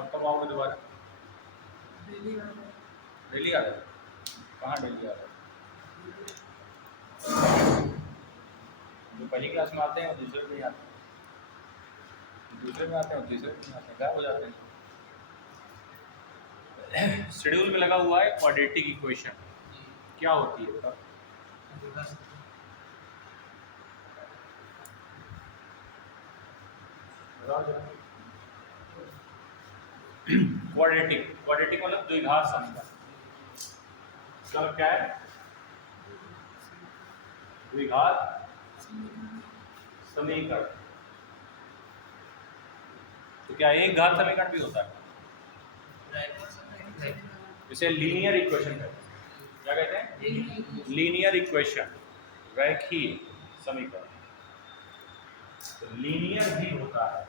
अब कब आओगे दोबारा? डेली आ रहे हो? कहाँ डेली आ रहे हो? जो पहली क्लास में आते हैं दूसरे में नहीं आते, दूसरे में आते हैं तीसरे में नहीं आते, गायब हो जाते हैं। शेड्यूल में लगा हुआ है क्वाड्रेटिक इक्वेशन, क्या होती है बताओ? क्वाड्रेटिक, क्वाड्रेटिक मतलब द्विघात समीकरण। इसका मतलब क्या है? द्विघात समीकरण। तो क्या एक घात समीकरण भी होता है? इसे लीनियर इक्वेशन कहते हैं। क्या कहते हैं? लीनियर इक्वेशन, रैखीय समीकरण। तो लीनियर भी होता है,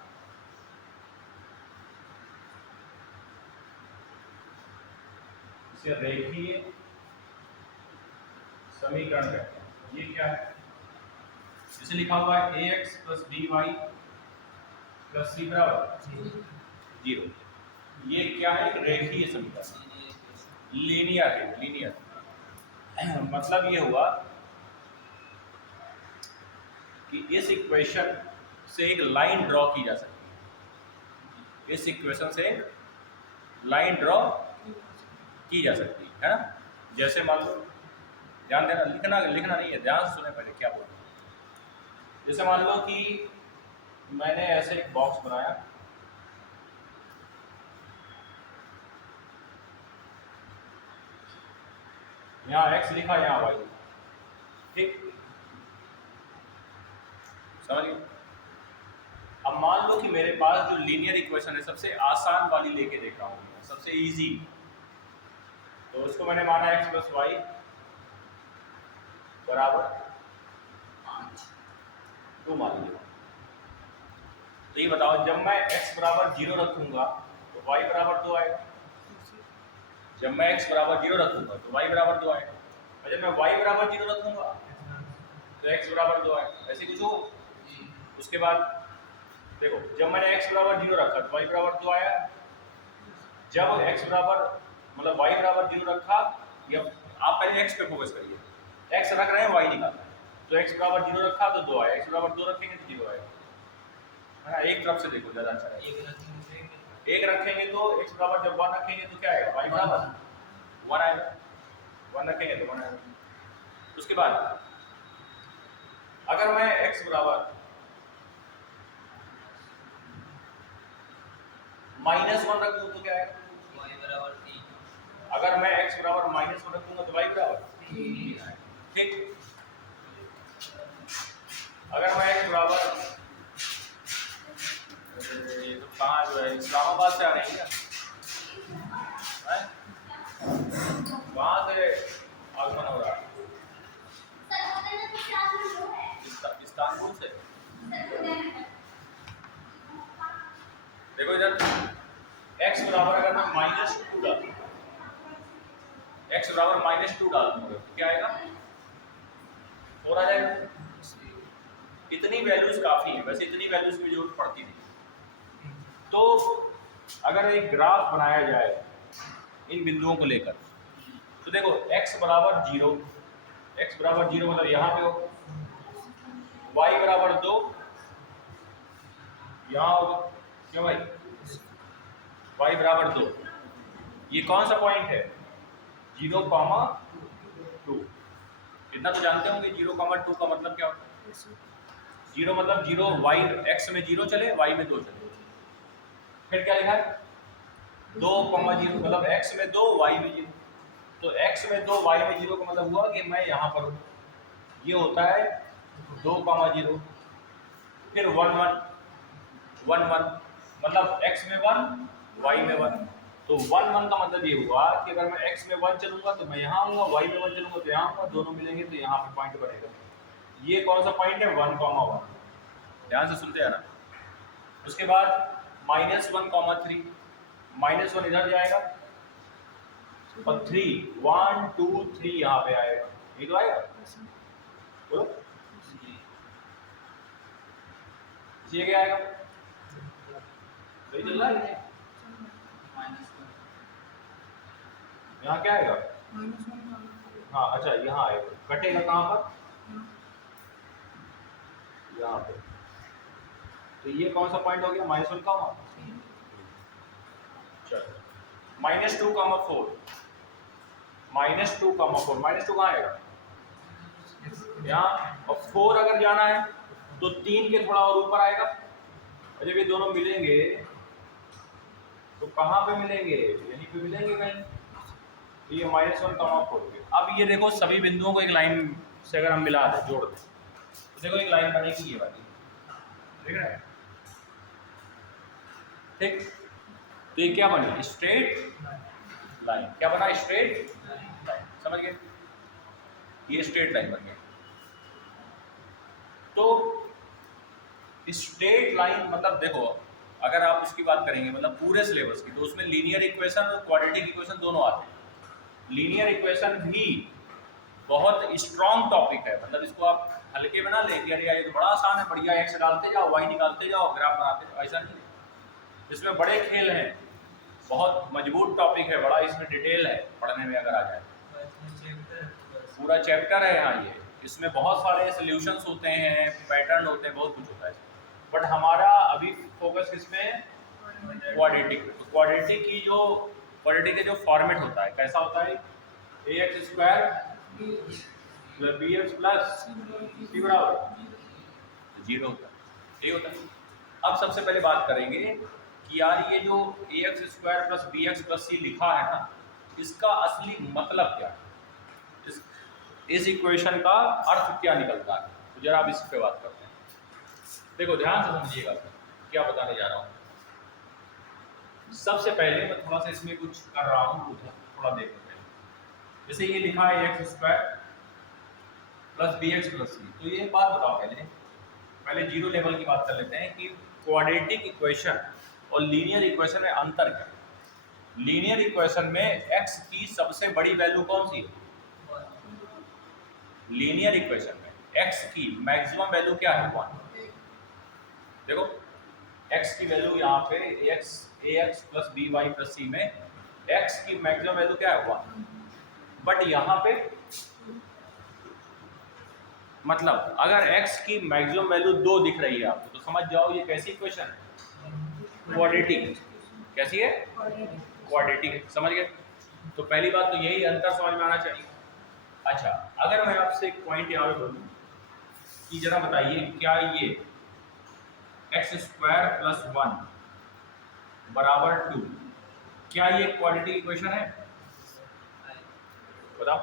इसे रेखीय समीकरण कहते हैं। ये क्या है? इसे लिखा हुआ है ax + by + c = 0। ये क्या है? एक रेखीय समीकरण, लीनियर है, लीनियर। मतलब ये हुआ कि इस इक्वेशन से एक लाइन ड्रॉ की जा सकती है, इस इक्वेशन से लाइन ड्रॉ की जा सकती है ना? जैसे मान लो, ध्यान देना, लिखना लिखना नहीं है, ध्यान से सुने पहले क्या बोल रहा हूं। जैसे मान लो कि मैंने ऐसे एक बॉक्स बनाया, यहाँ x लिखा, यहाँ y लिखा, ठीक, समझ गए? अब मान लो कि मेरे पास जो लीनियर इक्वेशन है, सबसे आसान वाली लेके देख रहा हूँ, सबसे इजी, तो उसको मैंने माना x + y = 2 मान लिया। तो ये बताओ, जब मैं x = 0 रखूंगा तो y = 2 आएगा। जब मैं x = 0 रखूंगा तो y = 2 आएगा, और जब मैं y = 0 रखूंगा तो x = 2 आएगा। ऐसे कुछ हो। उसके बाद देखो, जब मैंने x = 0 रखा तो y = 2 आया। जब x मतलब y = 0 रखा, या आप पहले x पे फोकस करिए, x रख रहे हैं, y निकालना है, तो x = 0 रखा तो 2 आया, x = 2 रखेंगे तो 0 आएगा, है ना? एक तरफ से देखो, ज्यादा अच्छा रहेगा। एक रखेंगे तो x = जब 1 रखेंगे तो क्या आएगा? y = 1 आएगा, 1 रखेंगे तो 1 आएगा। उसके बाद अगर मैं x = -1 रखूं तो क्या आएगा? y = 3। अगर मैं x = -1 रखूंगा तो y = 3, ठीक। अगर मैं x = ये तो कहाँ जो है, इस्लामाबाद से आ रही है क्या? वहां से आगमन हो रहा है, इस्तांबुल से। देखो इधर x बराबर, अगर मैं -2 डालूं, x = -2 डाल दूंगा तो क्या आएगा? 4 आ जाएगा। इतनी वैल्यूज काफी है, वैसे इतनी वैल्यूज की जरूरत पड़ती नहीं। तो अगर एक ग्राफ बनाया जाए इन बिंदुओं को लेकर, तो देखो x = 0, x = 0 मतलब यहाँ पे हो, y = 2 यहाँ होगा, क्यों भाई? y = 2, ये कौन सा पॉइंट है? 0, 2। इतना तो जानते होंगे 0, 2 का मतलब क्या होता है? 0 मतलब 0, y x में 0 चले, y में 2 चले, फिर क्या लिखा है? 2, 0 मतलब x में 2, y में 0। तो x में 2, y में 0 का मतलब हुआ कि मैं यहाँ पर हूँ, ये होता है 2, 0। फिर 1, 1 मतलब x में 1, y में 1। तो 1, 1 का मतलब ये हुआ कि अगर मैं x में 1 चलूंगा तो मैं यहाँ आऊंगा, y में 1 चलूंगा तो यहाँ आऊंगा, दोनों मिलेंगे तो यहाँ पे पॉइंट बनेगा। ये कौन सा पॉइंट है? 1, 1। ध्यान से सुनते हैं ना। उसके बाद -1, 3, -1 इधर जाएगा और 3, 1, 2, 3 यहाँ पे आएगा, ये तो आएगा। बोलो ये क्या आएगा? सही चल रहा है? यहाँ क्या आएगा? हाँ अच्छा, यहाँ आएगा, कटेगा कहाँ पर? यहाँ पे। तो ये कौन सा पॉइंट हो गया? -1, चलो -2, -4, -2, -4, -2 कहाँ आएगा? यहाँ। और 4 अगर जाना है तो 3 के थोड़ा और ऊपर आएगा, और जब ये दोनों मिलेंगे तो कहाँ पे मिलेंगे? यहीं पे मिलेंगे कहीं। तो ये -1, -4 हो गया। अब ये देखो सभी बिंदुओं को एक लाइन से अगर हम मिला दें, जोड़ दें, तो देखो एक लाइन बनेगी ये वाली, ठीक है? ठीक, तो ये क्या बनी? Straight line. क्या बना? Straight line. समझ गए? ये स्ट्रेट लाइन बन गई। तो स्ट्रेट लाइन मतलब देखो, अगर आप उसकी बात करेंगे मतलब पूरे सिलेबस की, तो उसमें लीनियर इक्वेशन और क्वाड्रेटिक इक्वेशन दोनों आते हैं। लीनियर इक्वेशन भी बहुत स्ट्रॉन्ग टॉपिक है, मतलब इसको आप हल्के में ना लें कि अरे यार ये तो बड़ा आसान है, बढ़िया एक्स डालते जाओ, वाई निकालते जाओ, ग्राफ बनाते जाओ, ऐसा नहीं है। इसमें बड़े खेल हैं, बहुत मजबूत टॉपिक है, बड़ा इसमें डिटेल है पढ़ने में अगर आ जाए। पूरा चैप्टर है यहाँ ये, इसमें बहुत सारे सोल्यूशंस होते हैं, पैटर्न होते हैं, बहुत कुछ होता है। बट हमारा अभी फोकस किसमें है? क्वाड्रेटिक। तो क्वाड्रेटिक की जो क्वाड्रेटिक का जो फॉर्मेट होता है कैसा होता है? ax² + bx + c बराबर 0 होता है, ये होता है। अब सबसे पहले बात करेंगे कि यार ये जो ax² + bx + c लिखा है ना, इसका असली मतलब क्या है? इस इक्वेशन का अर्थ क्या निकलता है? तो जरा आप इस पे बात करते हैं। देखो ध्यान से समझिएगा क्या बताने जा रहा हूँ। सबसे पहले मैं थोड़ा सा इसमें कुछ कर रहा हूँ, थोड़ा देख लेते हैं। जैसे ये लिखा है ax² + bx + c, तो ये बात बताओ, पहले जीरो लेवल की बात कर लेते हैं कि क्वाड्रेटिक इक्वेशन और लीनियर इक्वेशन में अंतर क्या है। लीनियर इक्वेशन में x की सबसे बड़ी वैल्यू कौन सी है? लीनियर इक्वेशन में x की मैक्सिमम वैल्यू क्या है? 1। देखो x की वैल्यू यहाँ पे ax + by + c में x की मैक्सिमम वैल्यू क्या है? 1। बट यहाँ पे मतलब अगर x की मैक्सिमम वैल्यू 2 दिख रही है आपको, तो समझ जाओ ये कैसी इक्वेशन है? क्वाड्रेटिक। कैसी है? क्वाड्रेटिक। समझ गए? तो पहली बात तो यही अंतर समझ में आना चाहिए। अच्छा, अगर मैं आपसे एक पॉइंट यहाँ पे बोलूँ कि जरा बताइए क्या ये x² + 1 = 2, क्या ये क्वाड्रेटिक इक्वेशन है? बताओ,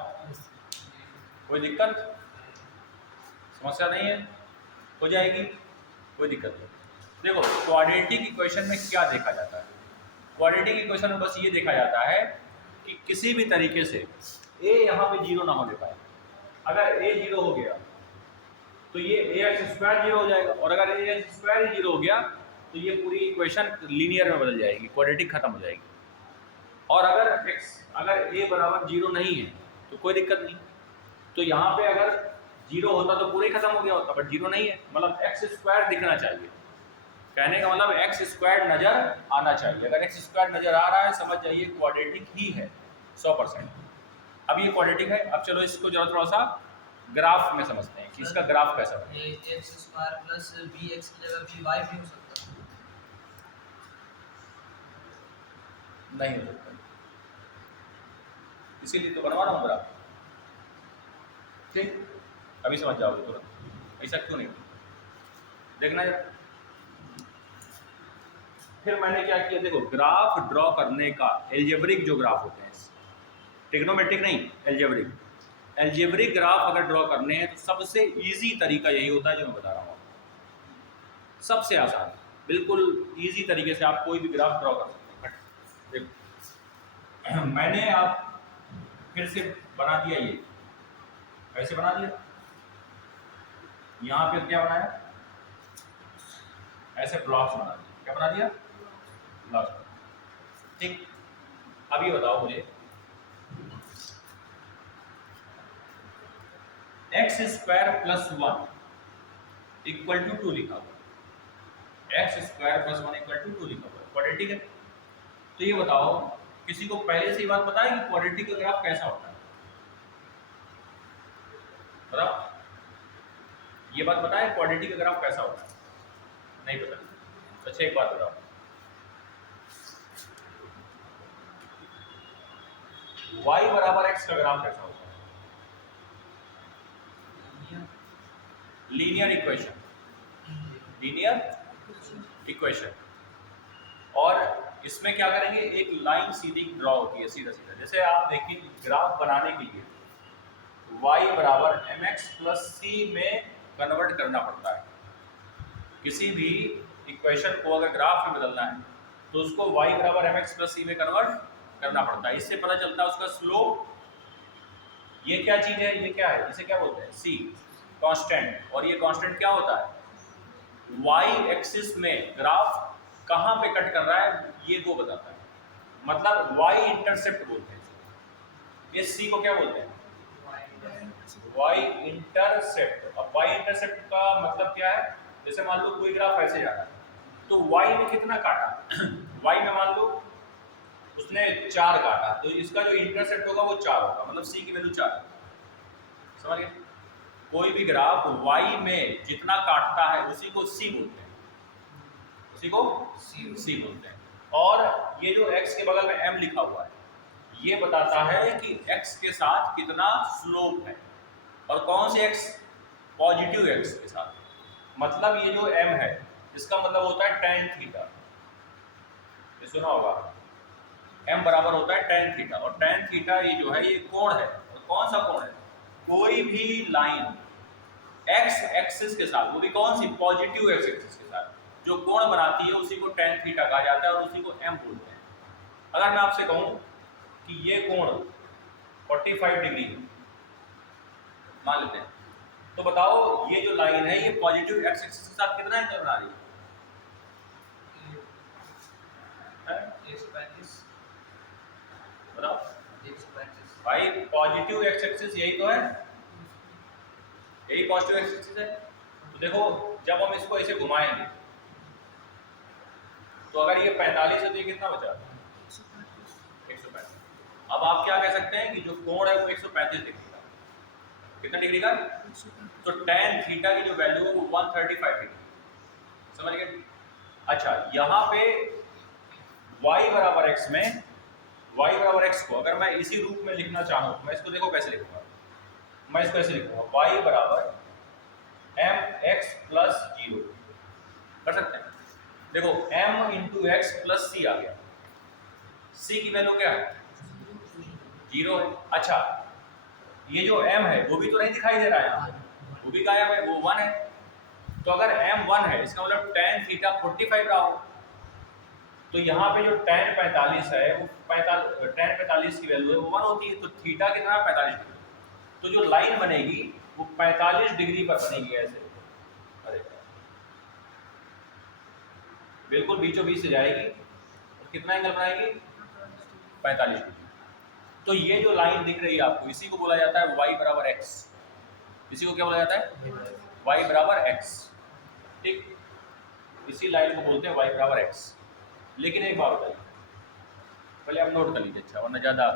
कोई दिक्कत? समस्या नहीं है? हो जाएगी, कोई दिक्कत नहीं। देखो क्वाड्रेटिक इक्वेशन में क्या देखा जाता है? क्वाड्रेटिक इक्वेशन में बस ये देखा जाता है कि किसी भी तरीके से a यहाँ पे 0 ना होने पाए। अगर a 0 हो गया तो ये ax² 0 हो जाएगा, और अगर ax² 0 हो गया तो ये पूरी इक्वेशन लीनियर में बदल जाएगी, क्वाड्रेटिक खत्म हो जाएगी। और अगर a = 0 नहीं है तो कोई दिक्कत नहीं। तो यहाँ पे अगर 0 होता तो पूरा ही खत्म हो गया होता, बट 0 नहीं है, मतलब x² दिखना चाहिए। कहने का मतलब x² नजर आना चाहिए। अगर x² नजर आ रहा है समझ जाइए क्वाड्रेटिक ही है 100%। अब ये क्वाड्रेटिक है। अब चलो इसको जरा थोड़ा सा ग्राफ में समझते हैं कि इसका ग्राफ कैसा है। ये x² + bx की जगह by भी हो सकता है? नहीं हो सकता, इसीलिए तो बनवा रहा हूँ ग्राफ। ठीक, अभी समझ जाओगे तुरंत। ऐसा क्यों नहीं देखना जरा। फिर मैंने क्या किया, देखो ग्राफ ड्रॉ करने का एल्जेब्रिक जो ग्राफ होते हैं, ट्रिग्नोमेट्रिक नहीं, एल्जेब्रिक। एल्जेब्रिक ग्राफ अगर ड्रॉ करने हैं तो सबसे इजी तरीका यही होता है जो मैं बता रहा हूँ। सबसे आसान, बिल्कुल इजी तरीके से आप कोई भी ग्राफ ड्रॉ कर सकते हैं। देखो मैंने आप फिर से बना दिया, ये ऐसे बना दिया। यहाँ पे क्या बनाया? ऐसे ब्लॉक्स बना दिया। क्या बना दिया? ब्लॉक्स। ठीक, अब ये बताओ मुझे x² + 1 = 2 लिखा हुआ, x² + 1 = 2 लिखा हुआ, क्वाड्रेटिक है। तो ये बताओ किसी को पहले से ये बात पता है कि क्वाड्रेटिक का ग्राफ कैसा होता है? बताओ, ये बात पता है क्वाड्रेटिक का ग्राफ कैसा होता है? नहीं पता? अच्छा एक बात बताओ, y बराबर x का ग्राफ कैसा होता है? Linear equation, linear equation. और इसमें क्या करेंगे, एक लाइन सीधी ड्रॉ होती है, सीधा सीधा। जैसे आप देखिए ग्राफ बनाने के लिए y बराबर mx प्लस c में कन्वर्ट करना पड़ता है। किसी भी इक्वेशन को अगर ग्राफ में बदलना है तो उसको y बराबर mx प्लस c में कन्वर्ट करना पड़ता है। इससे पता चलता है उसका स्लोप। ये क्या चीज है, ये क्या है, इसे क्या बोलते हैं? c, constant. और ये कांस्टेंट क्या होता है? y एक्सिस में ग्राफ कहाँ पे कट कर रहा है ये वो बताता है, मतलब y इंटरसेप्ट बोलते हैं इस c को। क्या बोलते हैं? y intercept. अब y इंटरसेप्ट का मतलब क्या है? जैसे मान लो कोई ग्राफ ऐसे जा रहा है तो y में कितना काटा y में मान लो उसने 4 काटा, तो इसका जो इंटरसेप्ट होगा वो 4 होगा, मतलब c की वैल्यू 4। समझ गए? कोई भी ग्राफ y में जितना काटता है उसी को c बोलते हैं, उसी को c बोलते हैं। और ये जो x के बगल में m लिखा हुआ है ये बताता है कि x के साथ कितना स्लोप है। और कौन से x? पॉजिटिव x के साथ। मतलब ये जो m है इसका मतलब होता है tan थीटा। ये सुना होगा, m बराबर होता है tan थीटा। और tan थीटा ये जो है ये कोण है। और कौन सा कोण है? कोई भी लाइन x एक्सिस के साथ, वो भी कौन सी? पॉजिटिव x एक्सिस के साथ जो कोण बनाती है उसी को tan थीटा कहा जाता है और उसी को m बोलते हैं। अगर मैं आपसे कहूं कि ये कोण 45 डिग्री है मान लेते हैं, तो बताओ ये जो लाइन है ये पॉजिटिव x एक्सिस के साथ कितना एंगल बना रही है? 135। बताओ 135। भाई, पॉजिटिव x एक्सिस यही तो है, यही पॉजिटिव x एक्सिस है। तो देखो जब हम इसको ऐसे घुमाएंगे तो अगर ये 45 है तो ये कितना बचा? 135। अब आप क्या कह सकते हैं कि जो कोण है वो 135 डिग्री का। कितना डिग्री का? तो tan थीटा की जो वैल्यू है वो 135 डिग्री। समझ गए? अच्छा, यहाँ पे y बराबर x में y बराबर x को अगर मैं इसी रूप में लिखना चाहूँ तो मैं इसको देखो कैसे लिखूंगा। मैं इसको ऐसे लिखूंगा y बराबर mx प्लस 0। कर सकते हैं? देखो m इंटू एक्स प्लस सी आ गया। c की वैल्यू क्या है? 0 है। अच्छा, ये जो m है वो भी तो नहीं दिखाई दे रहा है यहाँ, वो भी गायब है, वो 1 है। तो अगर m 1 है इसका मतलब tan थीटा 45 रहा हो। तो यहाँ पे जो tan 45 है वो tan 45 की वैल्यू है वो 1 होती है। तो थीटा कितना? 45 डिग्री। तो जो लाइन बनेगी वो 45 डिग्री पर बनेगी ऐसे। अरे बिल्कुल बीचों बीच से जाएगी और कितना एंगल बनाएगी? 45 डिग्री। तो ये जो लाइन दिख रही है आपको इसी को बोला जाता है y बराबर x। इसी को क्या बोला जाता है? y बराबर x। ठीक, इसी लाइन को बोलते हैं y बराबर x। लेकिन एक बात बताइए, पहले आप नोट कर लीजिए, अच्छा, वरना ज़्यादा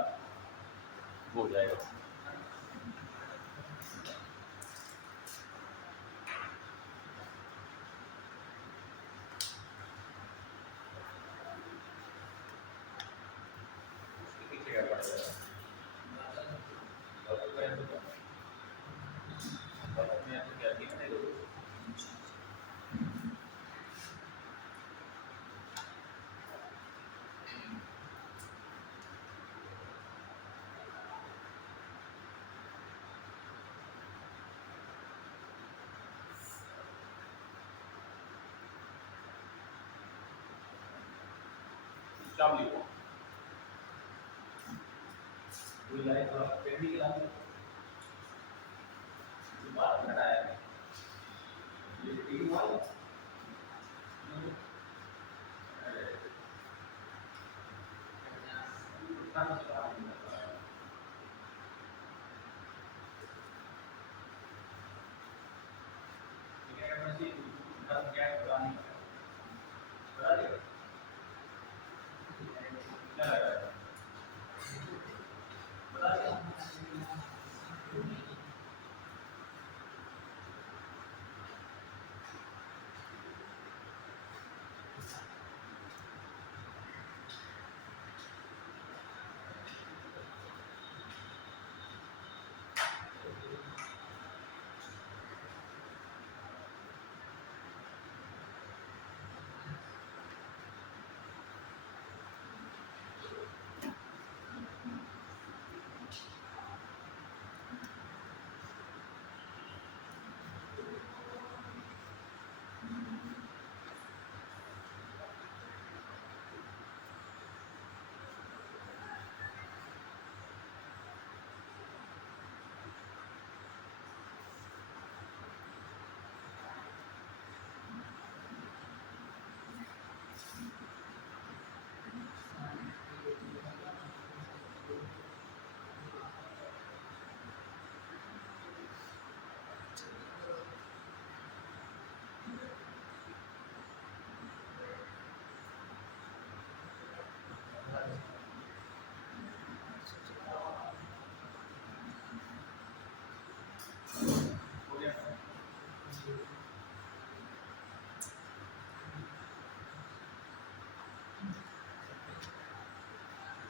वो हो जाएगा। क्या लिखो? कोई लाइन थोड़ा पेन भी गिरा दो। बात करना है ये टी वाला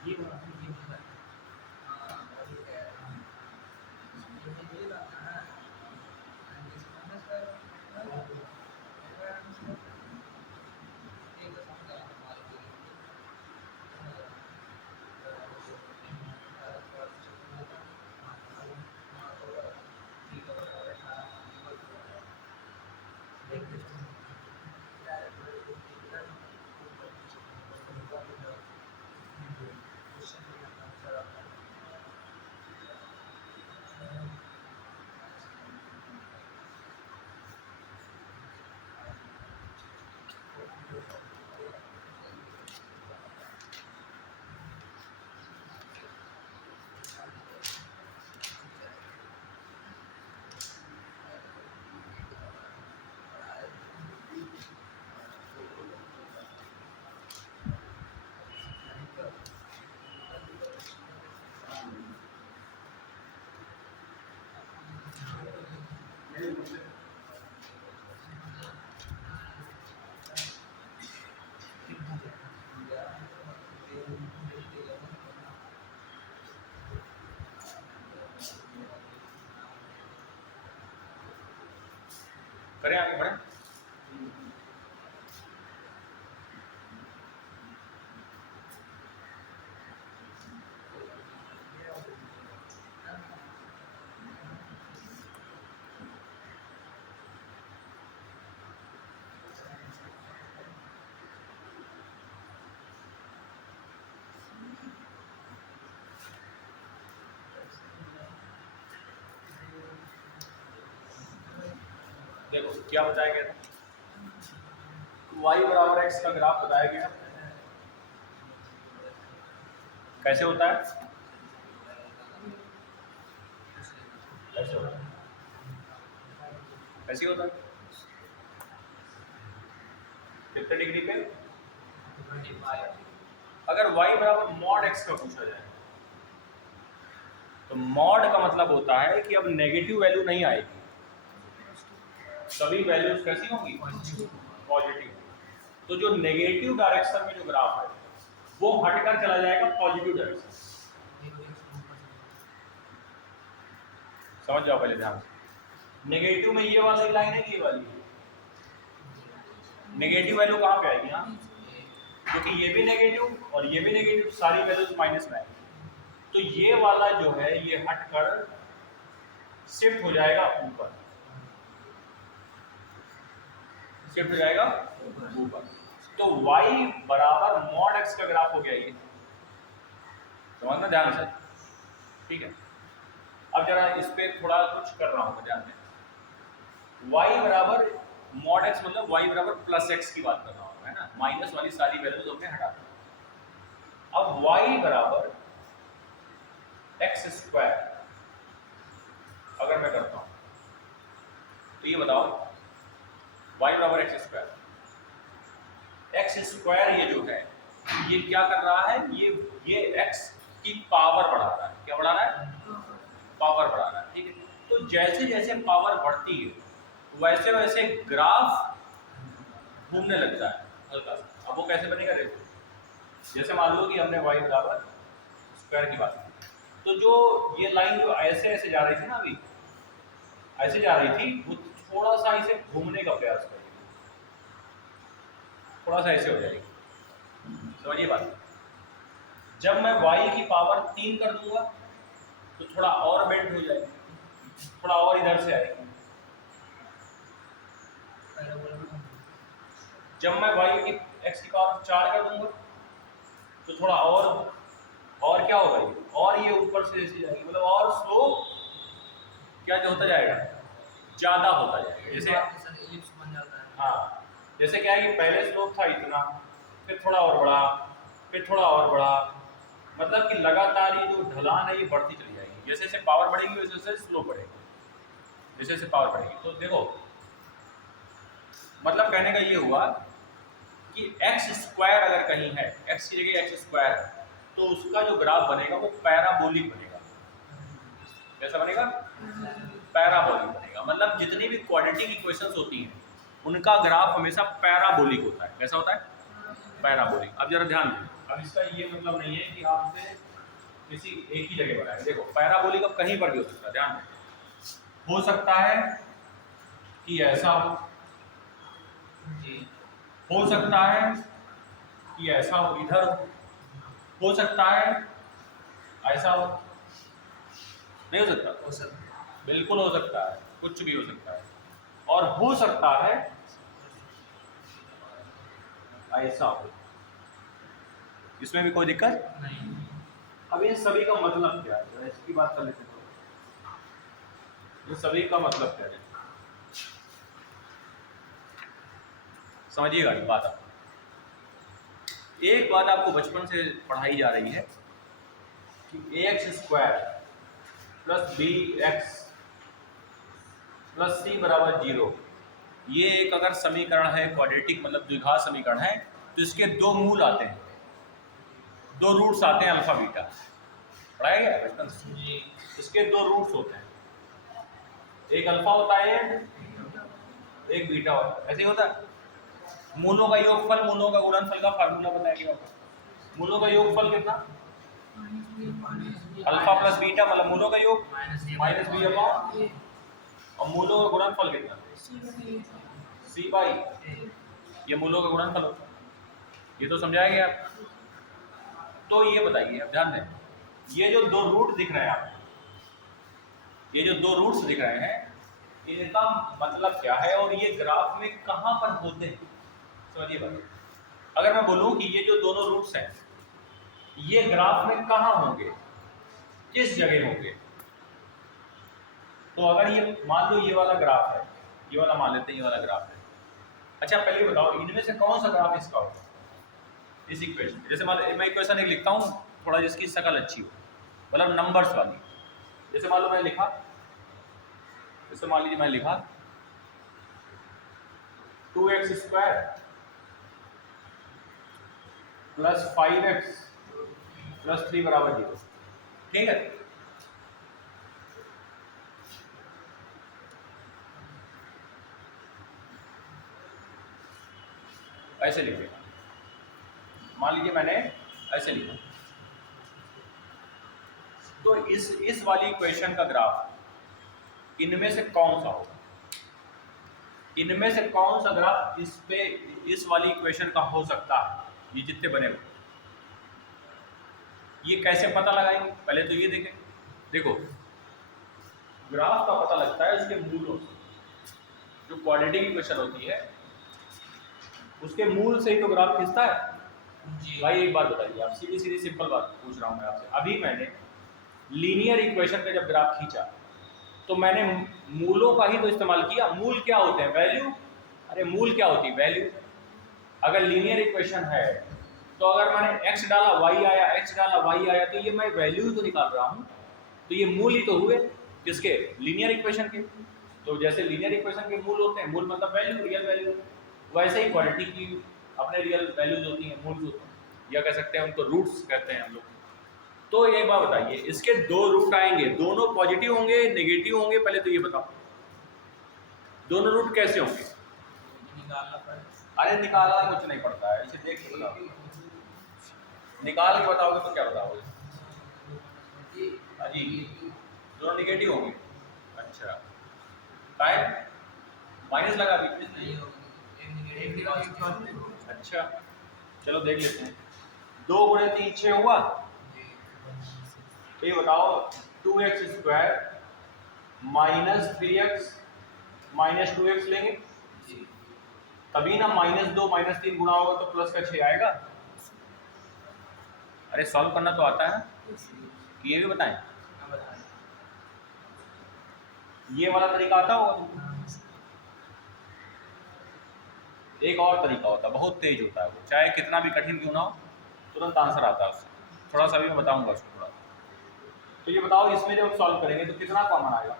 ये वाला ये वाला हाँ वही कह रहा हूँ ये लाना है and this minus का एक समझा हमारे लिए करें आगे बढ़े। देखो क्या बताया गया था, y बराबर x का ग्राफ बताया गया। कैसे होता है? कैसे होता है? कैसे होता है? कितने डिग्री पे? अगर y बराबर मॉड x का पूछा जाए तो मॉड का मतलब होता है कि अब नेगेटिव वैल्यू नहीं आएगी, सभी वैल्यूज कैसी होंगी? पॉजिटिव। तो जो नेगेटिव डायरेक्शन में जो ग्राफ है वो हटकर चला जाएगा पॉजिटिव डायरेक्शन। समझ जाओ पहले ध्यान से। नेगेटिव में ये वाली लाइन है कि ये वाली? नेगेटिव वैल्यू कहाँ पे आएगी? यहाँ, क्योंकि ये भी नेगेटिव और ये भी नेगेटिव, सारी वैल्यूज माइनस में आएगी। तो ये वाला जो है ये हटकर शिफ्ट हो जाएगा ऊपर, शिफ्ट हो जाएगा ऊपर। तो y बराबर मॉड x का ग्राफ हो गया ये, समझना ध्यान से, ठीक है। अब जरा इस पे थोड़ा कुछ कर रहा हूं, ध्यान दें। y बराबर मॉड x मतलब y बराबर प्लस x की बात कर रहा हूं, है ना, माइनस वाली सारी वैल्यूज हमने हटा दी। अब y बराबर x स्क्वायर अगर मैं करता हूं तो ये बताओ y बराबर एक्स स्क्वायर, एक्स स्क्वायर ये जो है ये क्या कर रहा है? ये x की पावर बढ़ा रहा है। क्या बढ़ा रहा है? पावर बढ़ा रहा है, ठीक है। तो जैसे जैसे पावर बढ़ती है वैसे वैसे ग्राफ घूमने लगता है हल्का सा। अब वो कैसे बनेगा? देखो, जैसे मान लो कि हमने y बराबर स्क्वायर की बात की, तो जो ये लाइन जो ऐसे ऐसे जा रही थी ना, अभी ऐसे जा रही थी, वो थोड़ा सा इसे घूमने का प्रयास करेगी, थोड़ा सा ऐसे हो जाएगी। समझिए बात। जब मैं y की पावर 3 कर दूंगा तो थोड़ा और बेंड हो जाएगी, थोड़ा और इधर से आएगी। जब मैं y की x की पावर 4 कर दूंगा तो थोड़ा और क्या होगा? ये और ये ऊपर से ऐसे जाएगी, मतलब और स्लो क्या जो होता जाएगा, ज्यादा होता जाएगा। जैसे हाँ, जैसे क्या है कि पहले स्लोप था इतना, फिर थोड़ा और बढ़ा, फिर थोड़ा और बढ़ा, मतलब कि लगातार ये जो ढलान है ये बढ़ती चली जाएगी। जैसे जैसे पावर बढ़ेगी वैसे वैसे स्लोप बढ़ेगी, जैसे जैसे पावर बढ़ेगी। तो देखो, मतलब कहने का ये हुआ कि एक्स स्क्वायर अगर कहीं है, एक्स की जगह एक्स स्क्वायर है, तो उसका जो ग्राफ बनेगा वो पैराबोलिक बनेगा। कैसा बनेगा? पैराबोलिक बनेगा। मतलब जितनी भी क्वाड्रेटिक इक्वेशंस होती हैं उनका ग्राफ हमेशा पैराबोलिक होता है। कैसा होता है? पैराबोलिक। अब जरा ध्यान दें, अब इसका ये मतलब नहीं है कि आप इसे किसी एक ही जगह बनाए। देखो पैराबोलिक अब कहीं पर भी हो सकता है, ध्यान रखें। हो सकता है कि ऐसा जी हो सकता है कि ऐसा हो, इधर हो सकता है ऐसा हो, नहीं हो सकता, हो सकता है। बिल्कुल हो सकता है, कुछ भी हो सकता है। और हो सकता है ऐसा हो, इसमें भी कोई दिक्कत नहीं। अब इन सभी का मतलब क्या है, जरा इसकी बात कर लेते हैं। इन सभी का मतलब क्या है, समझिएगा ये बात। आप एक बात आपको बचपन से पढ़ाई जा रही है कि ax square plus B X plus C बराबर 0, ये एक अगर समीकरण है क्वाड्रेटिक मतलब द्विघात समीकरण है, तो इसके दो मूल आते हैं, दो रूट्स आते हैं अल्फा बीटा, पढ़ाया गया है बचपन से। जी इसके दो रूट्स होते हैं, एक अल्फा होता है एक बीटा होता है, ऐसे ही होता है। मूलों का योगफल, मूलों का गुणनफल का फार्मूला बताया गया होगा। मूलों का योगफल कितना, अल्फा प्लस बीटा मतलब मूलों का योग माइनस बी अपॉन, और मूलों का गुणनफल कितना, सी बाई, ये मूलों का गुणनफल होता है। ये तो समझाया गया आपको। तो ये बताइए, अब ध्यान दें, ये जो दो रूट दिख रहे हैं आपको, ये जो दो रूट्स दिख रहे हैं, इनका मतलब क्या है और ये ग्राफ में कहां पर होते हैं, समझिए बात। अगर मैं बोलूं कि ये जो दोनों रूट्स हैं ये ग्राफ में कहां होंगे, किस जगह होंगे, तो अगर ये मान लो ये वाला ग्राफ है, ये वाला मान लेते हैं, ये वाला ग्राफ है। अच्छा पहले बताओ इनमें से कौन सा ग्राफ इसका होगा, इस इक्वेशन, जैसे मान लो मैं इक्वेशन एक लिखता हूँ थोड़ा जिसकी शक्ल अच्छी हो, मतलब नंबर्स वाली। जैसे मान लो मैंने लिखा, जैसे मान लीजिए मैंने लिखा 2x square plus 5x plus 3 बराबर 0, ठीक है। ऐसे लिखे, मान लीजिए मैंने ऐसे लिखा, तो इस वाली इक्वेशन का ग्राफ इनमें से कौन सा होगा, इनमें से कौन सा ग्राफ इस पे इस वाली इक्वेशन का हो सकता है, ये जितने बने हुए, ये कैसे पता लगाएंगे, पहले तो ये देखें। देखो ग्राफ का पता लगता है उसके मूलों से, जो क्वाड्रेटिक इक्वेशन होती है उसके मूल से ही तो ग्राफ खींचता है। जी भाई एक बात बताइए, आप सीधी सीधी सिंपल बात पूछ रहा हूँ मैं आपसे, अभी मैंने लीनियर इक्वेशन का जब ग्राफ खींचा तो मैंने मूलों का ही तो इस्तेमाल किया। मूल क्या होते हैं, वैल्यू, अरे मूल क्या होती है, वैल्यू। अगर लीनियर इक्वेशन है तो अगर मैंने x डाला y आया, x डाला y आया, तो ये मैं वैल्यू ही तो निकाल रहा हूँ, तो ये मूल ही तो हुए किसके, लीनियर इक्वेशन के। तो जैसे लीनियर इक्वेशन के मूल होते हैं, मूल मतलब वैल्यू, रियल वैल्यू, वैसे ही क्वाड्रेटिक की अपने रियल वैल्यूज होती हैं, मूल होते हैं, या कह सकते हैं उनको रूट्स कहते हैं हम लोग। तो ये बात बताइए, इसके दो रूट आएंगे, दोनों पॉजिटिव होंगे नेगेटिव होंगे, पहले तो ये बताओ दोनों रूट कैसे होंगे। निकालना पड़ेगा। अरे निकालना कुछ नहीं पड़ता है, इसे देख के बताओ, निकाल के बताओगे तो क्या बताओगे, अजी दोनों नेगेटिव होंगे। अच्छा टाइम माइनस लगा बीच में, नहीं होगा, एक नेगेटिव। अच्छा चलो देख लेते हैं, 2 गुणे 3 6 हुआ, तो ये बताओ 2x square minus 3x minus 2x लेंगे, तभी ना -2 -3 गुणा होगा तो प्लस का 6 आएगा। अरे सॉल्व करना तो आता है ना, कि ये भी बताएं, ये वाला तरीका आता होगा। एक और तरीका होता है, बहुत तेज होता है वो, चाहे कितना भी कठिन क्यों ना हो, तुरंत आंसर आता है उससे। थोड़ा सा भी मैं बताऊंगा उसको थोड़ा। तो ये बताओ इसमें जब सॉल्व करेंगे तो कितना कॉमन आएगा,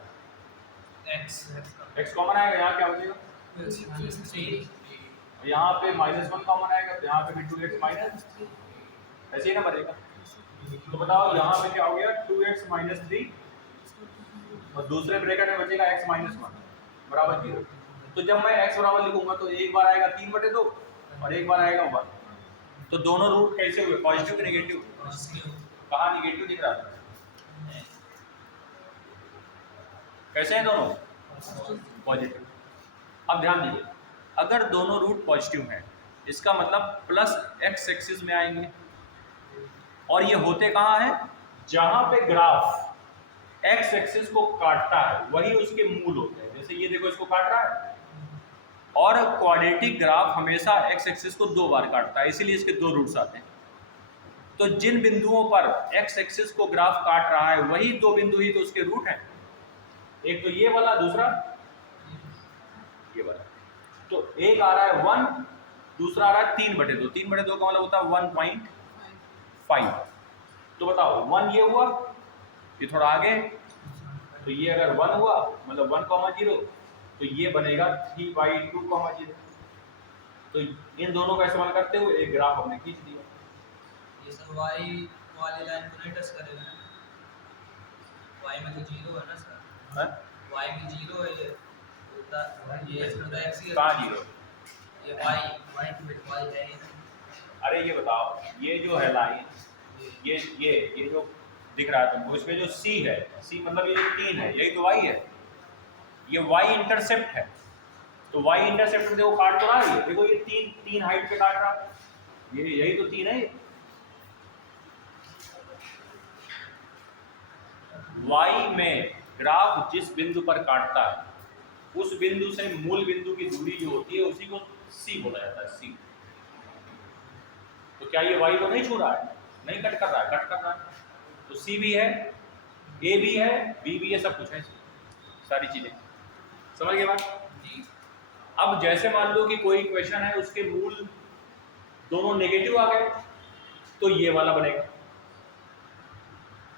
x कॉमन आएगा, यहाँ क्या बचेगा, यहाँ पे -1 कॉमन आएगा, तो यहाँ पे भी 2x माइनस, ऐसे ही ना बनेगा। तो बताओ यहाँ पे क्या हो गया, 2x माइनस 3, और दूसरे ब्रैकेट में बचेगा x माइनस 1 बराबर 0। तो जब मैं x बराबर लिखूंगा तो एक बार आएगा 3/2 और एक बार आएगा 1, तो दोनों रूट कैसे हुए, पॉजिटिव कि नेगेटिव? कहाँ निगेटिव दिख रहा था? कैसे हैं दोनों? पॉजिटिव। अब ध्यान दीजिए, अगर दोनों रूट पॉजिटिव हैं इसका मतलब प्लस एक्स एक्सिस में आएंगे, और ये होते कहाँ हैं? जहां पे ग्राफ एक्स एक्सिस को काटता है वही उसके मूल होते हैं। जैसे ये देखो इसको काट रहा है, और क्वाड्रेटिक ग्राफ हमेशा एक्स एक्सिस को 2 बार काटता है, इसीलिए इसके 2 रूट्स आते हैं। तो जिन बिंदुओं पर एक्स एक्सिस को ग्राफ काट रहा है वही 2 बिंदु ही तो उसके रूट हैं, एक तो ये वाला, दूसरा ये वाला। तो एक आ रहा है 1, दूसरा आ रहा है 3/2। 3/2 का मतलब होता है 1.5। तो बताओ 1 ये हुआ, ये थोड़ा आगे, तो ये अगर 1 हुआ मतलब 1,0, तो ये बनेगा 3/2,0। तो इन दोनों का इस्तेमाल करते हुए एक ग्राफ हमने खींच दिया। ये सब वाई वाली लाइन को नहीं टच करेगा ना, वाई में तो 0 है ना सर, है? वाई में 0 है, ये इसमें एक्स ही है। कहाँ 0? ये वाई की बिट वाई है ये। अरे ये बताओ, ये जो है लाइन, ये जो दिख रहा है तुमको, इसमें जो C है, C मतलब ये 3 है, यही तो Y है, ये Y इंटरसेप्ट है। तो Y इंटरसेप्ट में देखो काट तो रहा है, देखो ये 3 हाइट पे काट रहा है, ये यही तो 3 है। Y में ग्राफ जिस बिंदु पर काटता है उस बिंदु से मूल बिंदु की दूरी जो होती है उसी को C बोला जाता है, C। तो क्या ये Y को नहीं छू रहा है? नहीं कट कर रहा है, कट कर रहा है। तो C भी है, A भी है, B भी है, सब कुछ है, सारी चीजें। समझ गए बात? अब जैसे मान लो कि कोई इक्वेशन है, उसके मूल दोनों नेगेटिव आ गए, तो ये वाला बनेगा,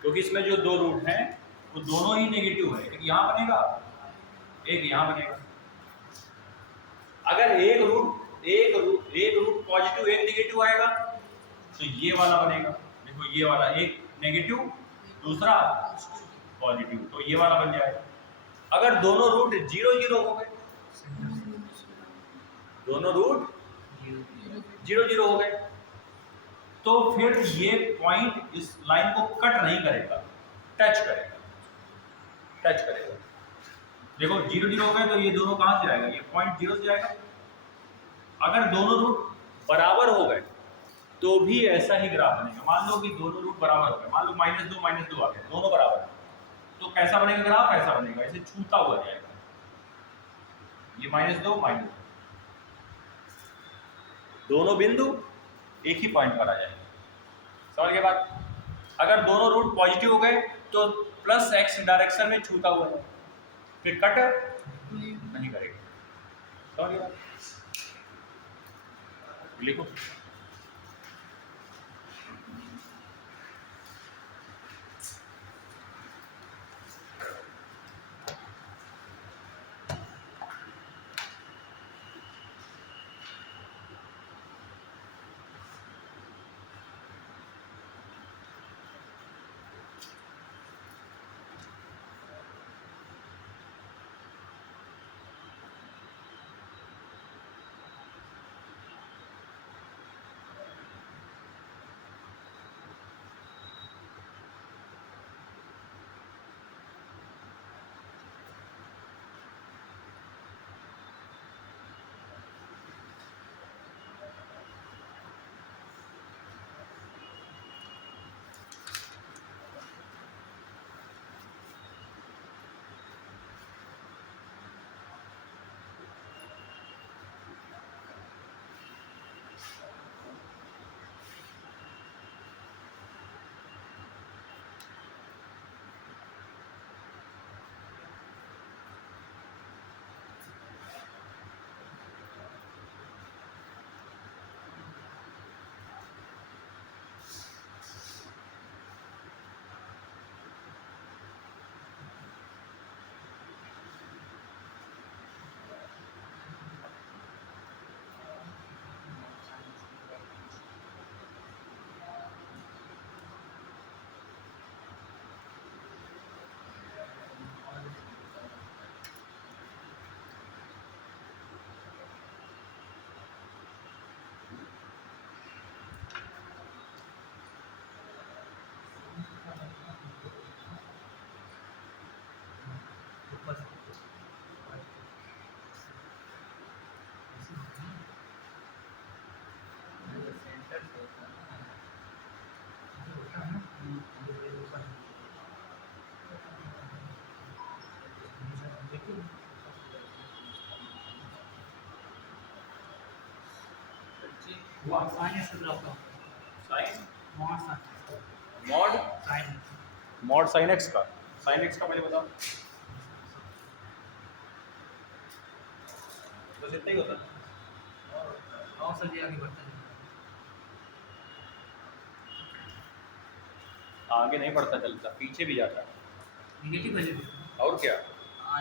क्योंकि इसमें जो 2 रूट हैं वो दोनों ही नेगेटिव है। एक यहाँ बनेगा, एक यहाँ बनेगा। अगर एक रूट पॉजिटिव एक नेगेटिव आएगा तो ये वाला बनेगा। देखो ये वाला एक नेगेटिव, दूसरा पॉजिटिव, तो ये वाला बन जाएगा। अगर दोनों रूट 0-0 हो गए, दोनों रूट 0-0 हो गए, तो फिर ये पॉइंट इस लाइन को कट नहीं करेगा, टच करेगा, टच करेगा। देखो 0-0 हो गए तो ये दोनों कहां से आएगा, ये पॉइंट 0 से आएगा। अगर दोनों रूट बराबर हो गए तो भी ऐसा ही ग्राफ बनेगा। मान लो कि दोनों रूट बराबर हो गए, मान लो -2 आ गए, दोनों बराबर है, तो कैसा बनेगा ग्राफ? ऐसा बनेगा, ऐसे छूता हुआ जाएगा, ये -2 दोनों बिंदु एक ही पॉइंट पर आ जाएंगे। समझ गए बात? अगर दोनों रूट पॉजिटिव हो गए तो प्लस एक्स डायरेक्शन में छूता हुआ है, फिर कट नहीं करेगा। समझ गए बात? लिखो। साइन एक्स का ग्राफ का sine mod sine mod sine mod sine x का पहले बताओ, बस इतना ही होता है। और सर जी आगे बढ़ते हैं। आगे नहीं बढ़ता चलता, पीछे भी जाता है। नेगेटिव वैल्यू और क्या,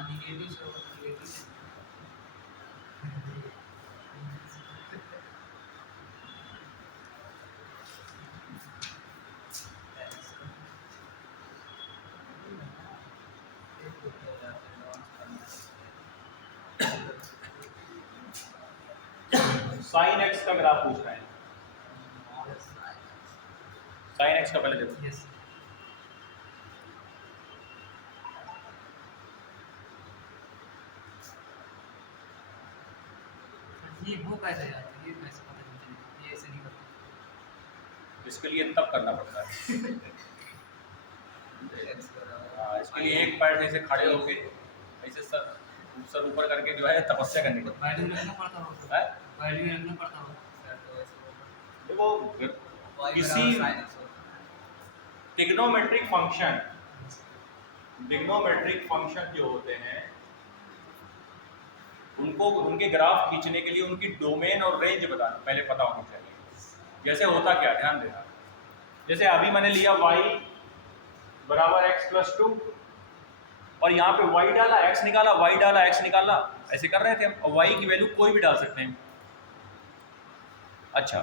नेगेटिव से नेगेटिव साइन एक्स का ग्राफ पूछ रहे हैं। साइन एक्स का पहले देखो, यस ये वो कैसे यार, ये कैसे पता नहीं चलेगा, ये ऐसे नहीं करता। इसके लिए तब करना पड़ता है। हाँ, इसके लिए एक पैर ऐसे खड़े होके ऐसे सर ऊपर करके जो है तपस्या करनी पड़ती वैल्यू रखना पड़ता होगा, है। वैल्यू रखना पड़ता होगा। देखो किसी ट्रिग्नोमेट्रिक फंक्शन जो होते हैं उनको उनके ग्राफ खींचने के लिए उनकी डोमेन और रेंज बताना पहले पता होनी चाहिए। जैसे होता क्या, ध्यान देना, जैसे अभी मैंने लिया y बराबर x+2 और यहाँ पे y डाला x निकाला, y डाला x निकाला, ऐसे कर रहे थे हम, और y की वैल्यू कोई भी डाल सकते हैं। अच्छा,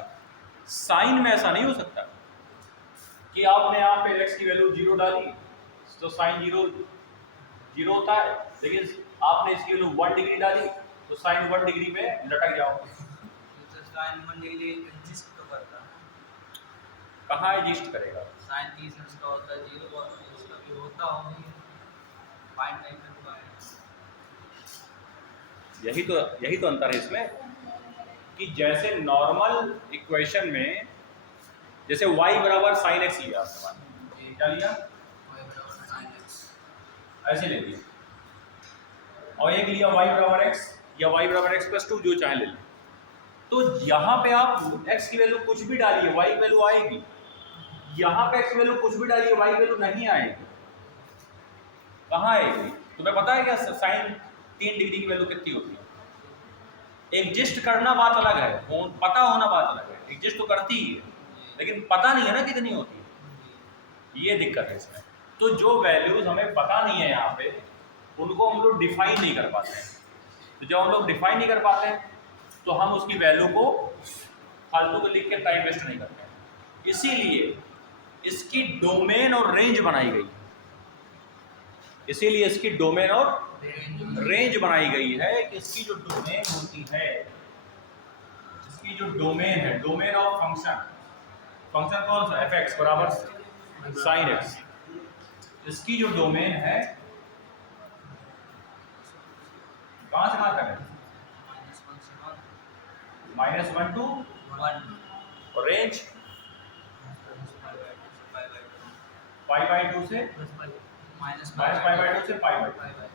साइन में ऐसा नहीं हो सकता कि आपने यहाँ पे x की वैल्यू 0 डाली तो साइन 0 होता है, लेकिन आपने इसकी वैल्यू 1 डिग्री डाली तो साइन 1 डिग्री में लटक जाओगे। साइन 1 डिग्री एग्जिस्ट तो करता है, कहाँ एग्जिस्ट करेगा? साइन 30 अंश का होता है 0 और इसका भी होता होगी फाइन टाइम में हुआ है। यही तो अंतर है इसमें कि जैसे नॉर्मल इक्वेशन में जैसे y बराबर साइन एक्स लिया आपने, क्या लिया, y बराबर sin x, ऐसे ले लिया, और एक लिया y बराबर x या y बराबर x+2, जो चाहे ले लें। तो यहाँ पे आप x की वैल्यू कुछ भी डालिए y की वैल्यू आएगी, यहाँ पे x की वैल्यू कुछ भी डालिए y की वैल्यू नहीं आएगी। कहाँ आएगी? तुम्हें पता है क्या साइन 3 डिग्री की वैल्यू कितनी होती है? एग्जिस्ट करना बात अलग है, पता होना बात अलग है। एग्जिस्ट तो करती ही है लेकिन पता नहीं है ना कितनी होती है, ये दिक्कत है इसमें। तो जो वैल्यूज हमें पता नहीं है यहाँ पे, उनको हम लोग डिफाइन नहीं कर पाते हैं। तो जब हम लोग डिफाइन नहीं कर पाते हैं तो हम उसकी वैल्यू को फालतू को लिख के टाइम वेस्ट नहीं करते हैं। इसीलिए इसकी डोमेन और रेंज बनाई गई, इसीलिए इसकी डोमेन और रेंज बनाई गई है कि इसकी जो डोमेन होती है, इसकी जो डोमेन है, डोमेन ऑफ फंक्शन कौन सा, f(x) बराबर साइन एक्स, इसकी जो डोमेन है कहां से कहां तक है, -1 to 1 और रेंज π/2 से -π/2 से π/2।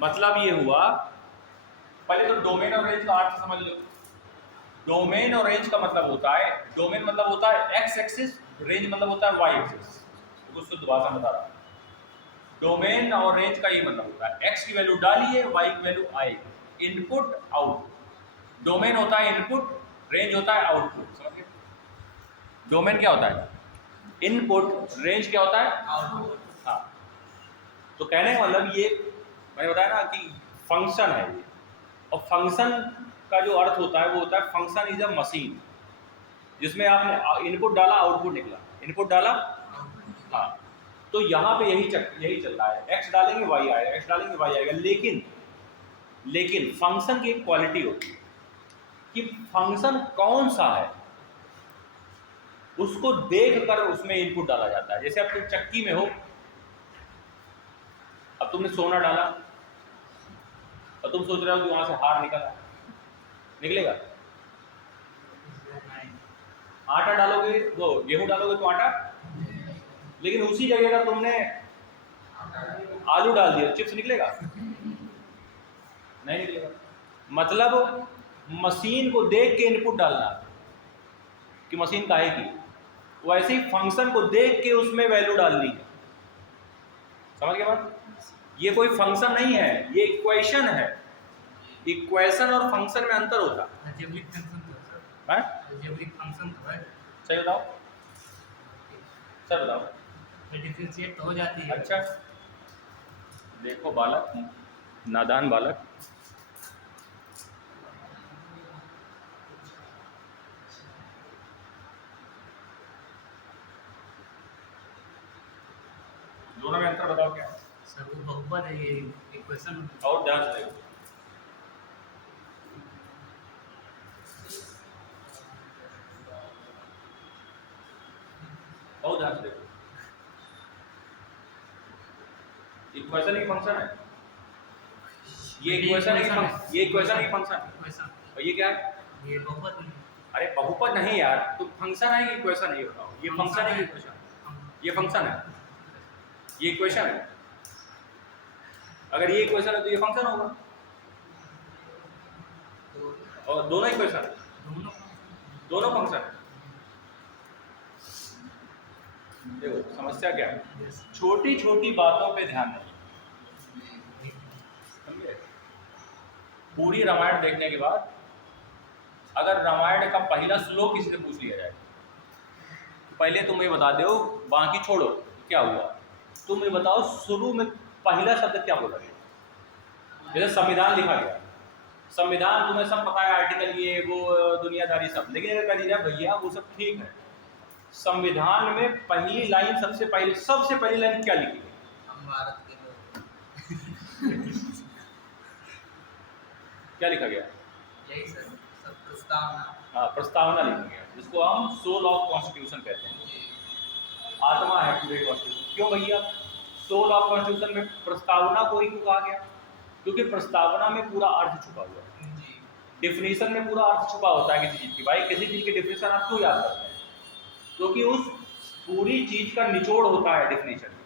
मतलब ये हुआ, पहले तो डोमेन और रेंज का अर्थ समझ लो। डोमेन और रेंज का मतलब होता है, डोमेन मतलब होता है x एक्सिस, रेंज मतलब होता है y एक्सिस। तो शुद्ध भाषा में बता रहा हूं, डोमेन और रेंज का ये मतलब होता है x की वैल्यू डालिए y की वैल्यू आएगी, इनपुट आउटपुट। डोमेन होता है इनपुट, रेंज होता है आउटपुट। समझिए, डोमेन क्या होता है इनपुट, रेंज क्या होता है आउटपुट। हाँ, तो कहने का मतलब ये मैंने बताया ना कि फंक्शन है ये, और फंक्शन का जो अर्थ होता है वो होता है फंक्शन इज अ मशीन, जिसमें आपने इनपुट डाला आउटपुट निकला, इनपुट डाला, हाँ। तो यहाँ पे यही चल रहा है, x डालेंगे y आएगा, x डालेंगे y आएगा। लेकिन फंक्शन की एक क्वालिटी होती है कि फंक्शन कौन सा है उसको देख कर उसमें इनपुट डाला जाता है। जैसे अब तुम चक्की में हो, अब तुमने सोना डाला और तुम सोच रहे हो कि वहां से हार निकलेगा, आटा डालोगे वो गेहूं डालोगे तो आटा, लेकिन उसी जगह का तुमने आलू डाल दिया, चिप्स निकलेगा? नहीं निकलेगा। मतलब मशीन को देख के इनपुट डालना, कि मशीन काहे की, वैसे ही फंक्शन को देख के उसमें वैल्यू डालनी है। समझ गए बात? ये कोई फंक्शन नहीं है, ये इक्वेशन है। इक्वेशन और फंक्शन में अंतर होता है। अलजेब्रिक फंक्शन तो सर, हैं? अलजेब्रिक फंक्शन तो है, सही बताओ, सर बताओ। डिफरेंशिएट तो हो जाती है। अच्छा देखो बालक, नादान बालक, दोनों में अंतर बताओ क्या है? सर वो बहुपद है, ये इक्वेशन। और ध्यान से देखो, और ध्यान से देखो, इक्वेशन ही फंक्शन है। ये इक्वेशन ही फंक्शन, ये इक्वेशन ही फंक्शन, और ये क्या है? ये बहुपद नहीं। अरे बहुपद नहीं यार, तो फंक्शन है कि इक्वेशन है ये बताओ? ये फंक्शन है कि इक्वेशन? ये फंक्शन है, ये इक्वेशन है। अगर ये इक्वेशन है तो ये फंक्शन होगा, और दोनों इक्वेशन है, दोनों फंक्शन है। देखो समस्या क्या है, छोटी छोटी बातों पे ध्यान नहीं। समझे? पूरी रामायण देखने के बाद अगर रामायण का पहला श्लोक किसी से पूछ लिया जाए, पहले तुम ये बता दो, बाकी छोड़ो क्या हुआ, तुम ये बताओ शुरू में पहला शब्द क्या बोला गया। जैसे संविधान लिखा गया, संविधान तुम्हें सब पता है, आर्टिकल ये वो दुनियादारी सब, लेकिन अगर कह दिया भैया वो सब ठीक है, संविधान में पहली लाइन सबसे पहली लाइन क्या लिखी है? हम भारत के लोग। क्या लिखा गया? यही सर, सब प्रस्तावना। हाँ, प्रस्तावना लिखा गया, जिसको हम सोल ऑफ कॉन्स्टिट्यूशन कहते हैं। आत्मा है पूरे कॉन्स्टिट्यूशन। क्यों भैया सोल ऑफ कॉन्स्टिट्यूशन में प्रस्तावना को ही क्यों कहा गया? क्योंकि प्रस्तावना में पूरा अर्थ छुपा हुआ है, डिफिनीशन में पूरा अर्थ छुपा होता है किसी चीज की। भाई किसी चीज की डिफिनीशन आप क्यों याद करते हैं? क्योंकि उस पूरी चीज का निचोड़ होता है डिफिनीशन में।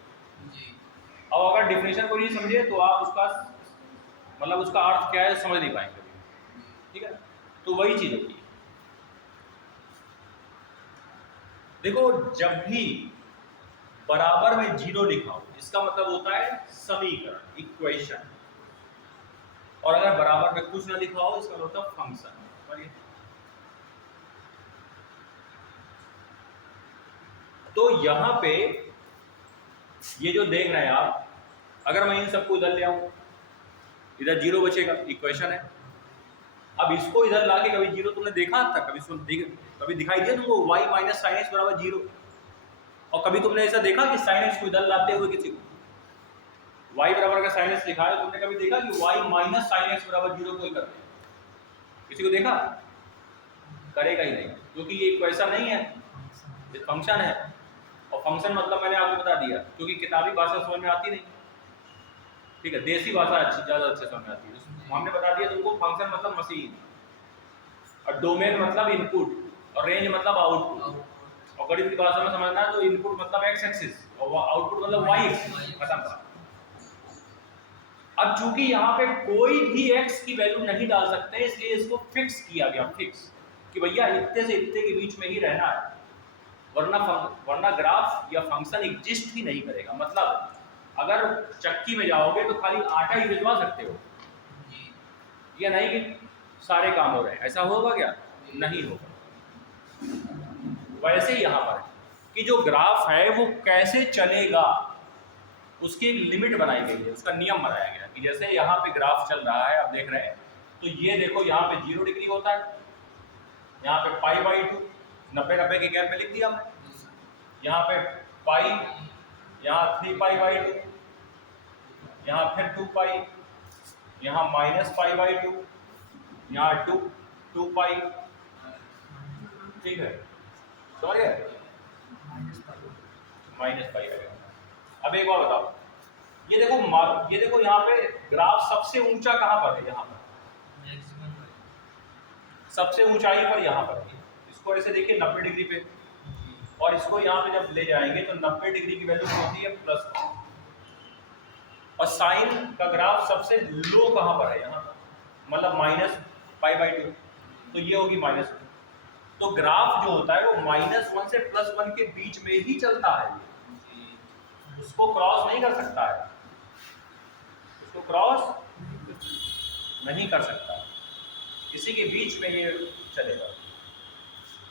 और अगर डिफिनीशन को नहीं समझे तो आप उसका मतलब उसका अर्थ क्या है समझ नहीं पाएंगे, ठीक है? तो वही चीज होती है। देखो जब भी बराबर में जीरो लिखा हो इसका मतलब होता है समीकरण, इक्वेशन, और अगर बराबर में कुछ ना लिखा हो इसका मतलब फंक्शन। तो यहां पे ये जो देख रहे हैं आप, अगर मैं इन सबको इधर ले आऊं, इधर जीरो बचेगा, इक्वेशन है। अब इसको इधर लाके कभी जीरो तुमने देखा था? कभी दिखाई दिया तुमको y माइनस साइन एक्स बराबर जीरो? और कभी तुमने ऐसा देखा कि साइन एक्स को इधर लाते हुए किसी को y बराबर का साइन एक्स लिखा है, तुमने कभी देखा कि y माइनस साइन एक्स बराबर जीरो कोई करते हैं? किसी को देखा? करेगा ही नहीं, क्योंकि ये इक्वेशन नहीं है, ये फंक्शन है। और फंक्शन मतलब मैंने आपको बता दिया, क्योंकि किताबी भाषा समझ में आती नहीं, ठीक है, देसी भाषा ज़्यादा अच्छे समझ में आती है। हमने बता दिया तुमको फंक्शन मतलब मशीन, और डोमेन मतलब इनपुट, और रेंज मतलब आउटपुट। और गणित की भाषा में समझना है तो इनपुट मतलब एक्स एक्सिस और आउटपुट मतलब वाई एक्सिस, खत्म बात। अब चूंकि यहाँ पे कोई भी एक्स की वैल्यू नहीं डाल सकते, इसलिए इसको फिक्स किया गया, फिक्स कि भैया इतने से इतने के बीच में ही रहना है, वरना ग्राफ या फंक्शन एग्जिस्ट ही नहीं करेगा। मतलब अगर चक्की में जाओगे तो खाली आटा ही भिजवा सकते हो, या नहीं कि सारे काम हो रहे हैं, ऐसा होगा क्या? नहीं होगा। वैसे ही यहाँ पर कि जो ग्राफ है वो कैसे चलेगा उसकी एक लिमिट बनाई गई है, उसका नियम बनाया गया कि जैसे यहाँ पे ग्राफ चल रहा है, आप देख रहे हैं, तो ये देखो यहाँ पे 0 डिग्री होता है, यहाँ पे π/2 90 के गैप में लिख दिया हमने, यहाँ पे पाई, यहाँ 3π/2, यहाँ फिर 2π, यहाँ -π/2, यहाँ 2π, ठीक है, समझ गए? -π। अब एक बार बताओ, ये देखो यहाँ पे ग्राफ सबसे ऊंचा कहाँ पर है? यहाँ पर सबसे ऊंचाई पर यहाँ पर है। इसको ऐसे देखिए 90 डिग्री पे, और इसको यहाँ पे जब ले जाएंगे तो 90 डिग्री की वैल्यू होती है +1, और साइन का ग्राफ सबसे लो कहाँ पर है? यहाँ पर, मतलब -π/2, तो ये होगी -2। तो ग्राफ जो होता है वो -1 से +1 के बीच में ही चलता है, उसको क्रॉस नहीं कर सकता है, उसको क्रॉस नहीं कर सकता, इसी के बीच में ये चलेगा।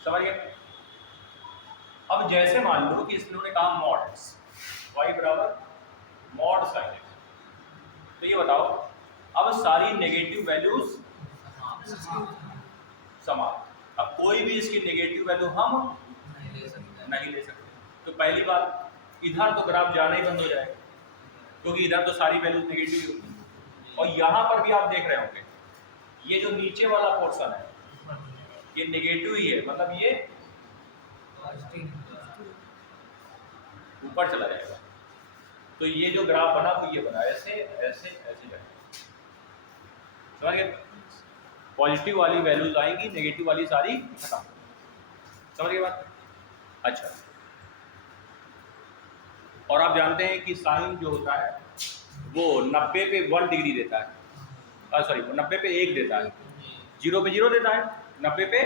समझ गए? अब जैसे मान लो कि इसने कहा मॉड x y बराबर मॉड sin x, तो ये बताओ अब सारी नेगेटिव वैल्यूज समान, अब कोई भी इसकी नेगेटिव वैल्यू हम नहीं ले सकते। तो पहली बात इधर तो ग्राफ जाना ही बंद हो जाएगा, क्योंकि इधर तो सारी वैल्यूज नेगेटिव ही होगी। और यहाँ पर भी आप देख रहे होंगे ये जो नीचे वाला पोर्शन है ये नेगेटिव ही है, मतलब ये ऊपर चला जाएगा। तो ये जो ग्राफ बना वो ये बना, ऐसे ऐसे ऐसे जाएगा। समझ गए? पॉजिटिव वाली वैल्यूज आएंगी, नेगेटिव वाली सारी खत्म। समझ गए बात? अच्छा, और आप जानते हैं कि साइन जो होता है वो 90 पे 1 डिग्री देता है, सॉरी 90 पे 1 देता है, 0 पे 0 देता है, 90 पे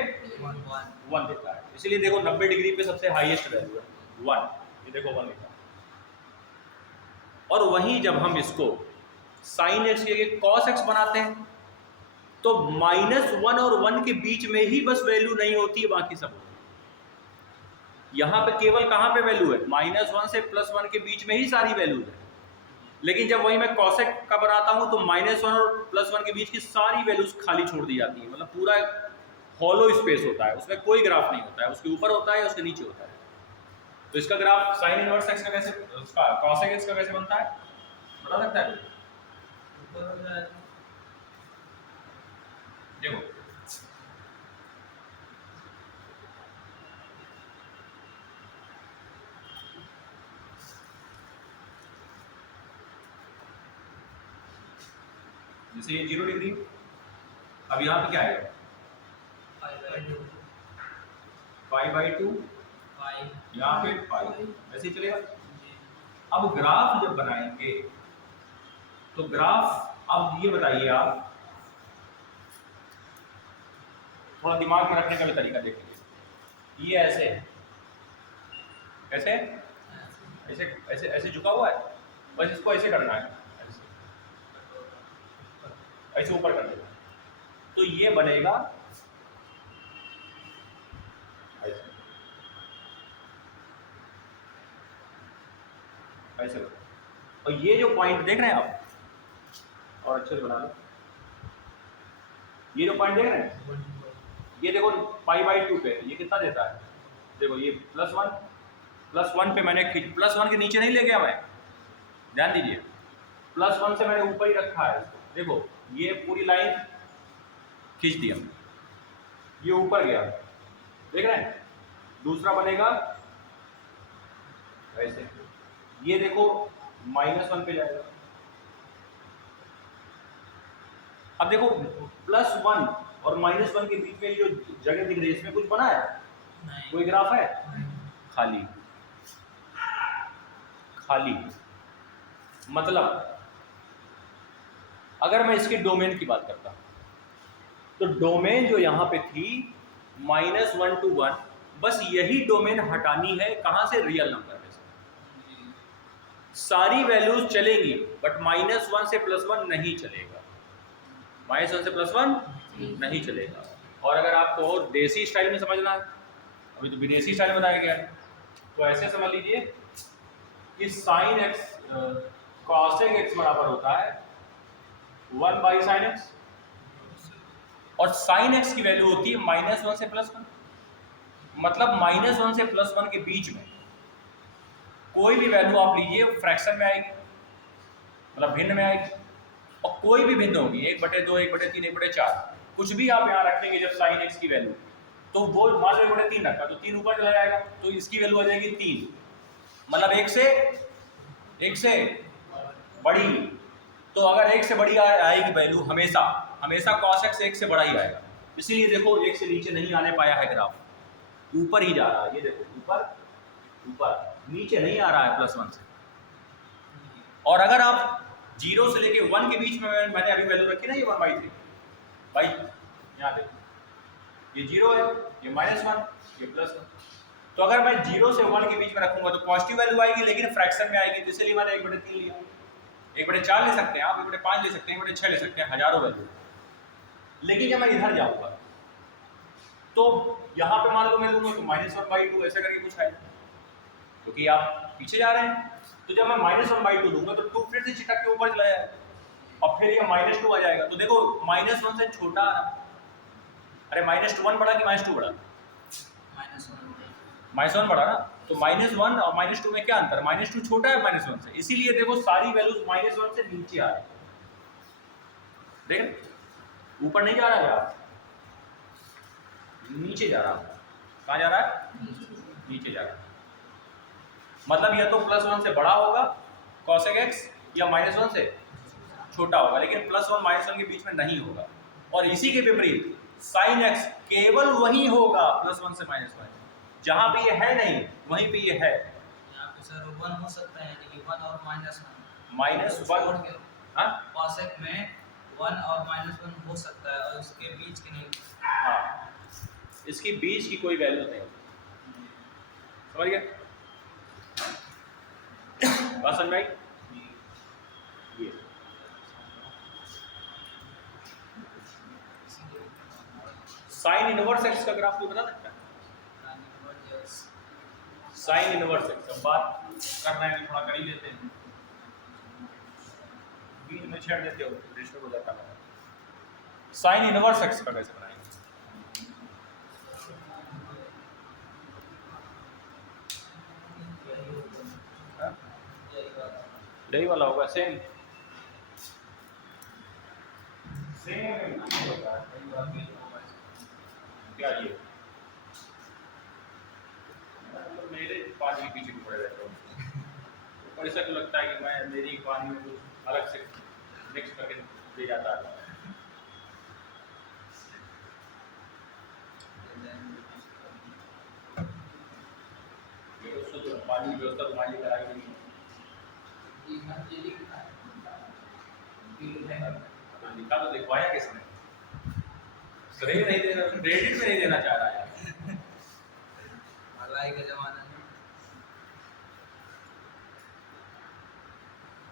1 देता है। इसलिए देखो 90 डिग्री पे सबसे हाईएस्ट वैल्यू है 1, ये देखो 1 लिखा। और वहीं जब हम इसको साइन एक्स के कॉस एक्स बनाते हैं तो -1 और 1 के बीच में ही बस वैल्यू नहीं होती है, बाकी सब होती है। यहाँ पे केवल कहाँ पे वैल्यू है? -1 से +1 के बीच में ही सारी वैल्यूज है। लेकिन जब वही मैं कॉसेक का बनाता हूँ तो -1 और +1 के बीच की सारी वैल्यूज खाली छोड़ दी जाती है, मतलब पूरा हॉलो स्पेस होता है, उसमें कोई ग्राफ नहीं होता है, उसके ऊपर होता है या उसके नीचे होता है। तो इसका ग्राफ साइन इनवर्स एक्स का कैसे, उसका कॉसेक एक्स का कैसे बनता है, बता सकता है? देखो जैसे ये 0 डिग्री, अब यहाँ पे क्या आएगा? 5/2, यहाँ पे 5, ऐसे ही चलेगा। अब ग्राफ जब बनाएंगे तो ग्राफ, अब ये बताइए आप, थोड़ा दिमाग में रखने का भी तरीका देखेंगे। ये ऐसे है, कैसे? ऐसे ऐसे ऐसे झुका हुआ है, बस इसको ऐसे करना है, ऐसे ऊपर कर देना, तो ये बनेगा ऐसे, ऐसे। और ये जो पॉइंट देख रहे हैं आप, और अच्छे से बना लो, ये जो पॉइंट देख रहे हैं, ये देखो π/2 पे ये कितना देता है? देखो ये +1 पे मैंने +1 के नीचे नहीं ले गया मैं, ध्यान दीजिए, +1 से मैंने ऊपर ही रखा है इसको। देखो ये पूरी लाइन खींच दिया, ये ऊपर गया, देख रहे हैं? दूसरा बनेगा ऐसे, ये देखो -1 पे जाएगा। अब देखो +1 और -1 के बीच में जो जगह दिख रही है इसमें कुछ बना है? कोई ग्राफ है? खाली खाली। मतलब अगर मैं इसके डोमेन की बात करता तो डोमेन जो यहाँ पे थी -1 to 1, बस यही डोमेन हटानी है, कहाँ से? रियल नंबर में से। सारी वैल्यूज चलेंगी बट -1 से +1 नहीं चलेगा, -1 से +1 नहीं चलेगा। और अगर आपको और देसी स्टाइल में समझना है, अभी तो विदेशी स्टाइल में बताया गया है, तो ऐसे समझ लीजिए कि sin x cosec x बराबर होता है 1/sin x, और sin x की वैल्यू होती है -1 से +1। मतलब -1 से +1 के बीच में कोई भी वैल्यू आप लीजिए फ्रैक्शन में आएगी, मतलब भिन्न में आएगी, और कोई भी भिन्न होगी, 1/2, 1/3, 1/4, कुछ भी आप यहाँ रखेंगे जब sin x की वैल्यू, तो वो मान लो 1/3 रखा तो 3 ऊपर चला जाएगा, तो इसकी वैल्यू आ जाएगी 3, मतलब एक से बड़ी। तो अगर 1 से बड़ी आएगी वैल्यू, हमेशा cos x 1 से बड़ा ही आएगा। इसीलिए देखो 1 से नीचे नहीं आने पाया है ग्राफ, ऊपर ही जा रहा है, ये देखो ऊपर, नीचे नहीं आ रहा है +1 से। और अगर आप 0 से लेके 1 के बीच में मैंने अभी वैल्यू रखी ना, ये 1/3, भाई यहाँ पे ये 0 है, ये -1, ये +1। तो अगर मैं 0 से 1 के बीच में रखूंगा तो पॉजिटिव वैल्यू आएगी, लेकिन फ्रैक्शन में आएगी, तो इसलिए मैंने 1/3 लिया। 1/4 ले सकते हैं आप, 1/5 ले सकते हैं, 1/6 ले सकते हैं, हजारों वैल्यू। लेकिन जब मैं इधर जाऊंगा तो यहाँ पे मान लो मैं लूंगा तो -1/2 ऐसा करके कुछ आएगा, क्योंकि आप पीछे जा रहे हैं। तो जब मैं -1/2 लूंगा तो 2 फिर से चिटक के ऊपर चला जाएगा, और फिर ये -2 आ जाएगा। तो देखो -1 से छोटा आ रहा। अरे -1 बड़ा कि -2 बड़ा? -1 बड़ा ना। तो -1 और -2 में क्या अंतर? -2 छोटा है -1 से, इसीलिए देखो सारी वैल्यूज -1 से नीचे आ रही है। देख ऊपर नहीं जा रहा है, नीचे जा रहा है। कहाँ जा रहा है? नीचे जा रहा है। मतलब या तो +1 से बड़ा होगा cosec x, या -1 से छोटा होगा, लेकिन +1 -1 के बीच में नहीं होगा। और इसी के विपरीत sin x केवल वही होगा +1 से -1, जहां पे ये है नहीं वहीं पे ये है। यहाँ पे सर 1 हो सकता है, यानी कि 1 और -1 -1 हाँ cosec में 1 और -1 हो सकता है, और उसके बीच के नहीं। हाँ, इसकी बीच की कोई वैल्यू नहीं होती। समझ गए? बात समझ आई? ये साइन इनवर्स एक्स का ग्राफ कोई बता सकता है? साइन इनवर्स एक्स, अब बात कर रहे हैं थोड़ा कर ही लेते हैं, बीच में छेड़ देते हो डिस्टर्ब हो जाता है। साइन इनवर्स एक्स का कैसे बनाएंगे? यही वाला होगा, सेम क्या ये मेरे पानी के पीछे भी पड़े रहते हो, और ऐसा क्यों लगता है कि मैं मेरी पानी में कुछ अलग से मिक्स करके दे जाता है? ये उसको तो पानी की व्यवस्था तुम्हारी लिए कराई गई है, तो लिखा तो दिखवाया किसने? श्रेय नहीं देना, क्रेडिट में नहीं देना चाह रहा है। मलाई का जमाना है।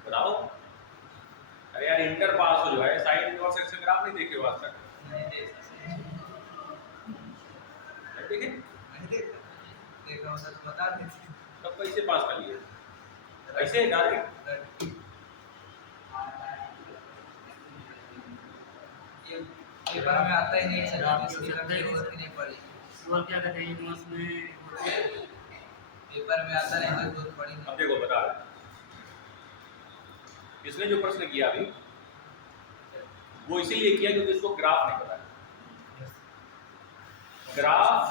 बताओ। अरे यार इंटर पास हो जो है, साइन इनवर्स एक्स का ग्राफ नहीं देखे हो आज तक? नहीं देखा, देखे? नहीं देखा, देखा होता तो बता देते। तब कैसे पास कर लिए? ऐसे डायरेक्ट? ये पेपर में आता ही नहीं सर, इसकी जरूरत ही नहीं पड़ी। और क्या कहते हैं यूनिवर्स में पेपर में आता नहीं तो जरूरत पड़ी अब नहीं। देखो बता रहे, इसने जो प्रश्न किया अभी वो इसीलिए किया क्योंकि इसको ग्राफ नहीं पता है। ग्राफ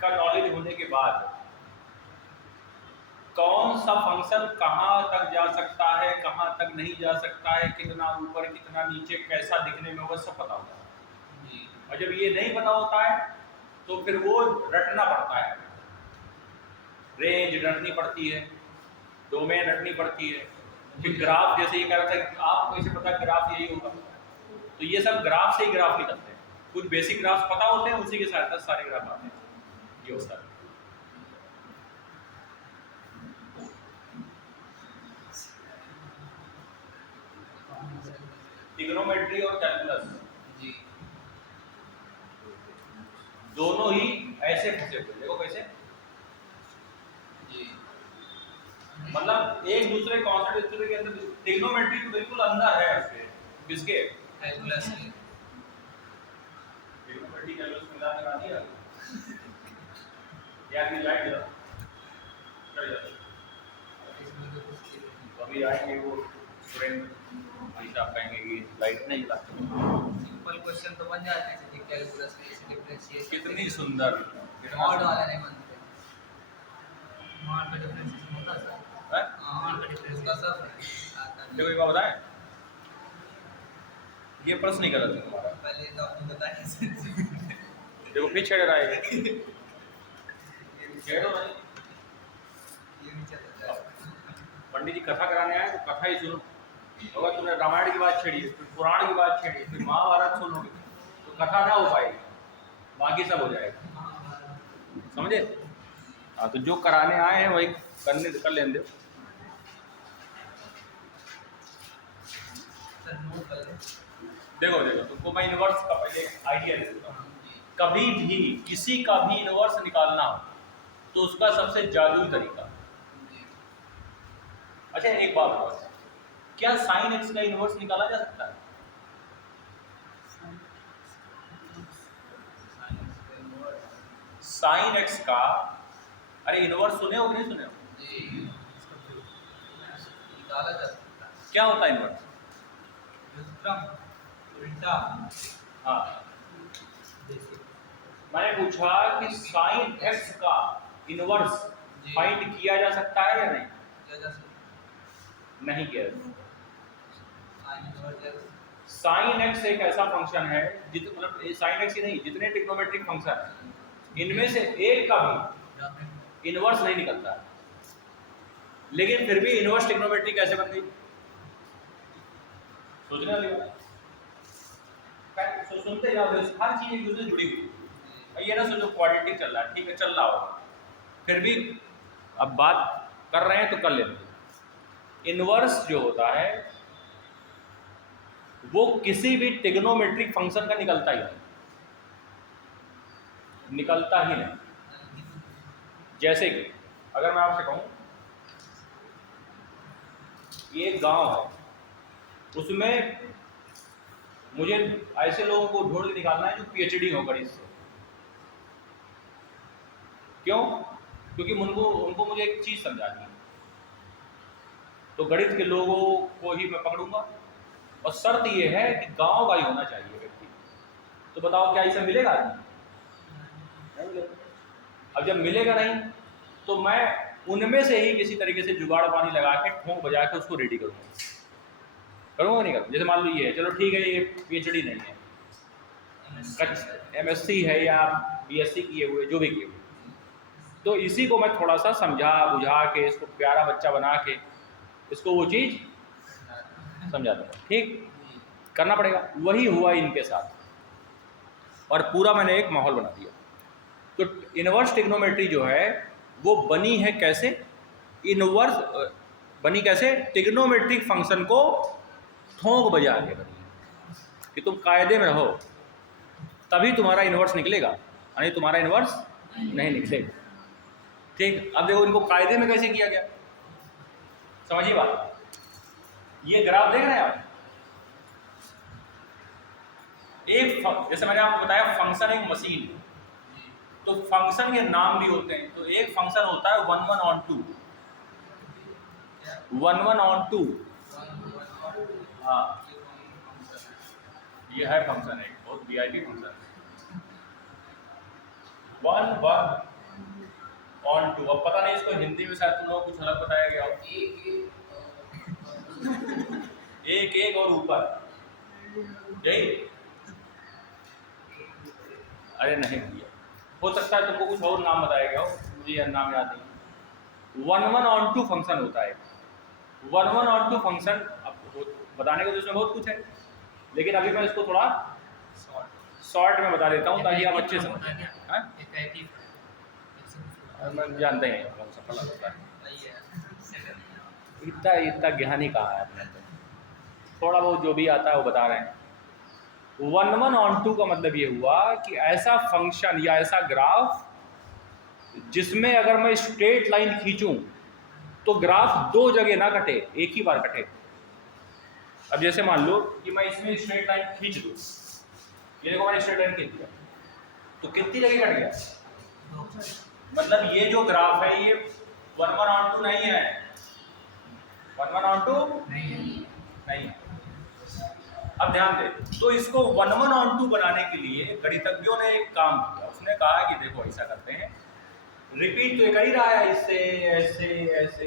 का नॉलेज होने के बाद कौन सा फंक्शन कहाँ तक जा सकता है, कहाँ तक नहीं जा सकता है, कितना ऊपर कितना नीचे, कैसा दिखने में, वो सब पता होता है। और जब ये नहीं पता होता है तो फिर वो रटना पड़ता है, रेंज रटनी पड़ती है, डोमेन रटनी पड़ती है। फिर ग्राफ, जैसे ये कह रहा था कि आपको कैसे पता ग्राफ यही होगा, तो ये सब ग्राफ से ही ग्राफ निकलते हैं। कुछ बेसिक ग्राफ पता होते हैं, उसी के साथ सारे ग्राफ आते हैं। ये होता है। ट्रिग्नोमेट्री और कैलकुलस जी दोनों ही ऐसे फंसे हुए, देखो कैसे, जी मतलब एक दूसरे कॉन्सेप्ट एक दूसरे के अंदर। ट्रिग्नोमेट्री तो बिल्कुल अंदर है उसके, किसके? कैलकुलस में। ट्रिग्नोमेट्री कैलकुलस मिला लगा दिया यार, की लाइट जला चल जाता। इसमें तो कुछ अभी आएंगे वो स्टूडेंट, भाई साहब कहेंगे कि लाइट नहीं जला। सिंपल क्वेश्चन तो बन जाते हैं, जैसे कैलकुलस में जैसे डिफरेंशिएशन। कितनी सुंदर, मॉड वाले नहीं बनते। मान का डिफरेंशिएशन होता है सर। है? मान का डिफरेंशिएशन उसका सब आता देखो एक बात बताएं, ये प्रश्न ही गलत है तुम्हारा। पहले तो आपको बताया। देखो फिर छेड़ रहा है, छेड़ो नहीं। ये नहीं चलता है। पंडित जी कथा कराने आए तो कथा ही सुनो। अगर तुमने रामायण की बात छेड़ी, फिर पुराण की बात छेड़ी, फिर महाभारत सुनोगे तो कथा ना हो पाएगी, बाकी सब हो जाएगा। समझे? हाँ, तो जो कराने आए हैं वही कर लेने दो। सर नोट कर लें। देखो तुमको मैं इनवर्स का पहले आइडिया दे देता हूँ। कभी भी किसी का भी इनवर्स निकालना हो तो उसका सबसे जादुई तरीका, अच्छा एक बात बताओ, क्या साइन एक्स का इनवर्स निकाला जा सकता है? साइन एक्स का, अरे इनवर्स सुने हो कि नहीं सुने हो? जी निकाला जा सकता है। क्या होता है इनवर्स? व्युत्क्रम उल्टा। हाँ, मैंने पूछा कि साइन एक्स का इनवर्स फाइंड किया जा सकता है या नहीं? किया जा सकता नहीं किया जा सकता। Sine inverse x. Sine x एक ऐसा फंक्शन है मतलब साइन एक्स ही नहीं, जितने ट्रिग्नोमेट्रिक फंक्शन है इनमें से एक का भी इनवर्स नहीं निकलता है। लेकिन फिर भी इनवर्स ट्रिग्नोमेट्री कैसे बन गई? सोचने वाली बात। सुनते जाओ, हर चीज एक दूसरे से जुड़ी हुई है। ये ना सोचो क्वाड्रेटिक चल रहा है, ठीक है चल रहा होगा, फिर भी अब बात कर रहे हैं तो कर लेते हैं। इनवर्स जो होता है वो किसी भी ट्रिग्नोमेट्रिक फंक्शन का निकलता ही नहीं। जैसे कि अगर मैं आपसे कहूं ये एक गांव है, उसमें मुझे ऐसे लोगों को ढूंढ के निकालना है जो पीएचडी हो गणित से। क्यों? क्योंकि उनको मुझे एक चीज समझानी है, तो गणित के लोगों को ही मैं पकड़ूंगा, और शर्त ये है कि गांव का ही होना चाहिए व्यक्ति। तो बताओ क्या इसे मिलेगा? नहीं मिलेगा। अब जब मिलेगा नहीं तो मैं उनमें से ही किसी तरीके से जुगाड़ पानी लगा के ठोंक बजा के उसको रेडी करूँगा नहीं करूँगा? जैसे मान लो ये है, चलो ठीक है ये पीएचडी नहीं है, एमएससी है या बीएससी किए हुए, जो भी किए हुए, तो इसी को मैं थोड़ा सा समझा बुझा के इसको प्यारा बच्चा बना के इसको वो चीज़ समझा दूँगा। ठीक करना पड़ेगा। वही हुआ इनके साथ, और पूरा मैंने एक माहौल बना दिया। तो इनवर्स ट्रिग्नोमेट्री जो है वो बनी है कैसे? इनवर्स बनी कैसे? ट्रिग्नोमेट्रिक फंक्शन को ठोंक बजा के बनी है कि तुम कायदे में रहो तभी तुम्हारा इनवर्स निकलेगा, यानी तुम्हारा इनवर्स नहीं निकलेगा। ठीक, अब देखो इनको कायदे में कैसे किया गया, समझिए बात। ये ग्राफ देख रहे हैं आप, जैसे मैंने आपको बताया फंक्शन एक मशीन है, तो फंक्शन के नाम भी होते हैं। तो एक फंक्शन होता है 11/2, 11/2। हाँ, ये है फंक्शन एक बहुत वीआईपी फंक्शन है, 1/2। अब पता नहीं इसको हिंदी में शायद तुम लोगों को कुछ अलग बताया गया हो, एक और ऊपर, यही? अरे नहीं भैया, हो सकता है तुमको कुछ और नाम बताया गया हो, मुझे नाम याद नहीं। 11/2 फंक्शन होता है। 11/2 फंक्शन अब बताने को तो इसमें बहुत कुछ है, लेकिन अभी मैं इसको थोड़ा शॉर्ट में बता देता हूँ ताकि आप अच्छे समझें। मैं जानते हैं फंक्शन अलग होता है, इतना ज्ञानी कहाँ है अपने अंदर, थोड़ा बहुत जो भी आता है वो बता रहे हैं। 11/2 का मतलब ये हुआ कि ऐसा फंक्शन या ऐसा ग्राफ जिसमें अगर मैं स्ट्रेट लाइन खींचूं तो ग्राफ दो जगह ना कटे, एक ही बार कटे। अब जैसे मान लो कि मैं इसमें स्ट्रेट लाइन खींच दूं, ये देखो मैंने स्ट्रेट लाइन खींच दिया, तो कितनी जगह कट गया? मतलब ये जो ग्राफ है ये 1/2 नहीं है, 1/2 नहीं है। अब ध्यान दे, तो इसको 1/2 बनाने के लिए गणितज्ञों ने एक काम किया, उसने कहा कि देखो ऐसा करते हैं, रिपीट तो कर ही रहा है, इससे ऐसे ऐसे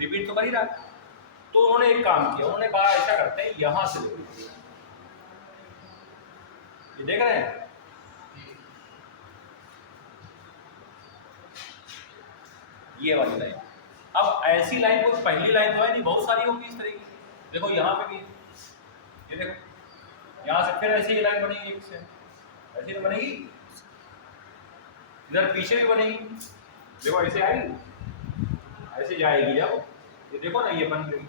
रिपीट तो कर ही रहा है, तो उन्होंने एक काम किया, उन्होंने कहा ऐसा करते हैं यहां से ये देख रहे हैं, ये वाली लाइन। अब ऐसी लाइन को पहली लाइन तो है नहीं, बहुत सारी होगी इस तरह की। देखो यहाँ पे भी ये देखो, यहाँ से फिर ऐसी लाइन बनेगी, एक से ऐसी तो बनेगी, इधर पीछे भी बनेगी, देखो ऐसे आएगी, ऐसे जाएगी जब, ये देखो ना ये बन गई।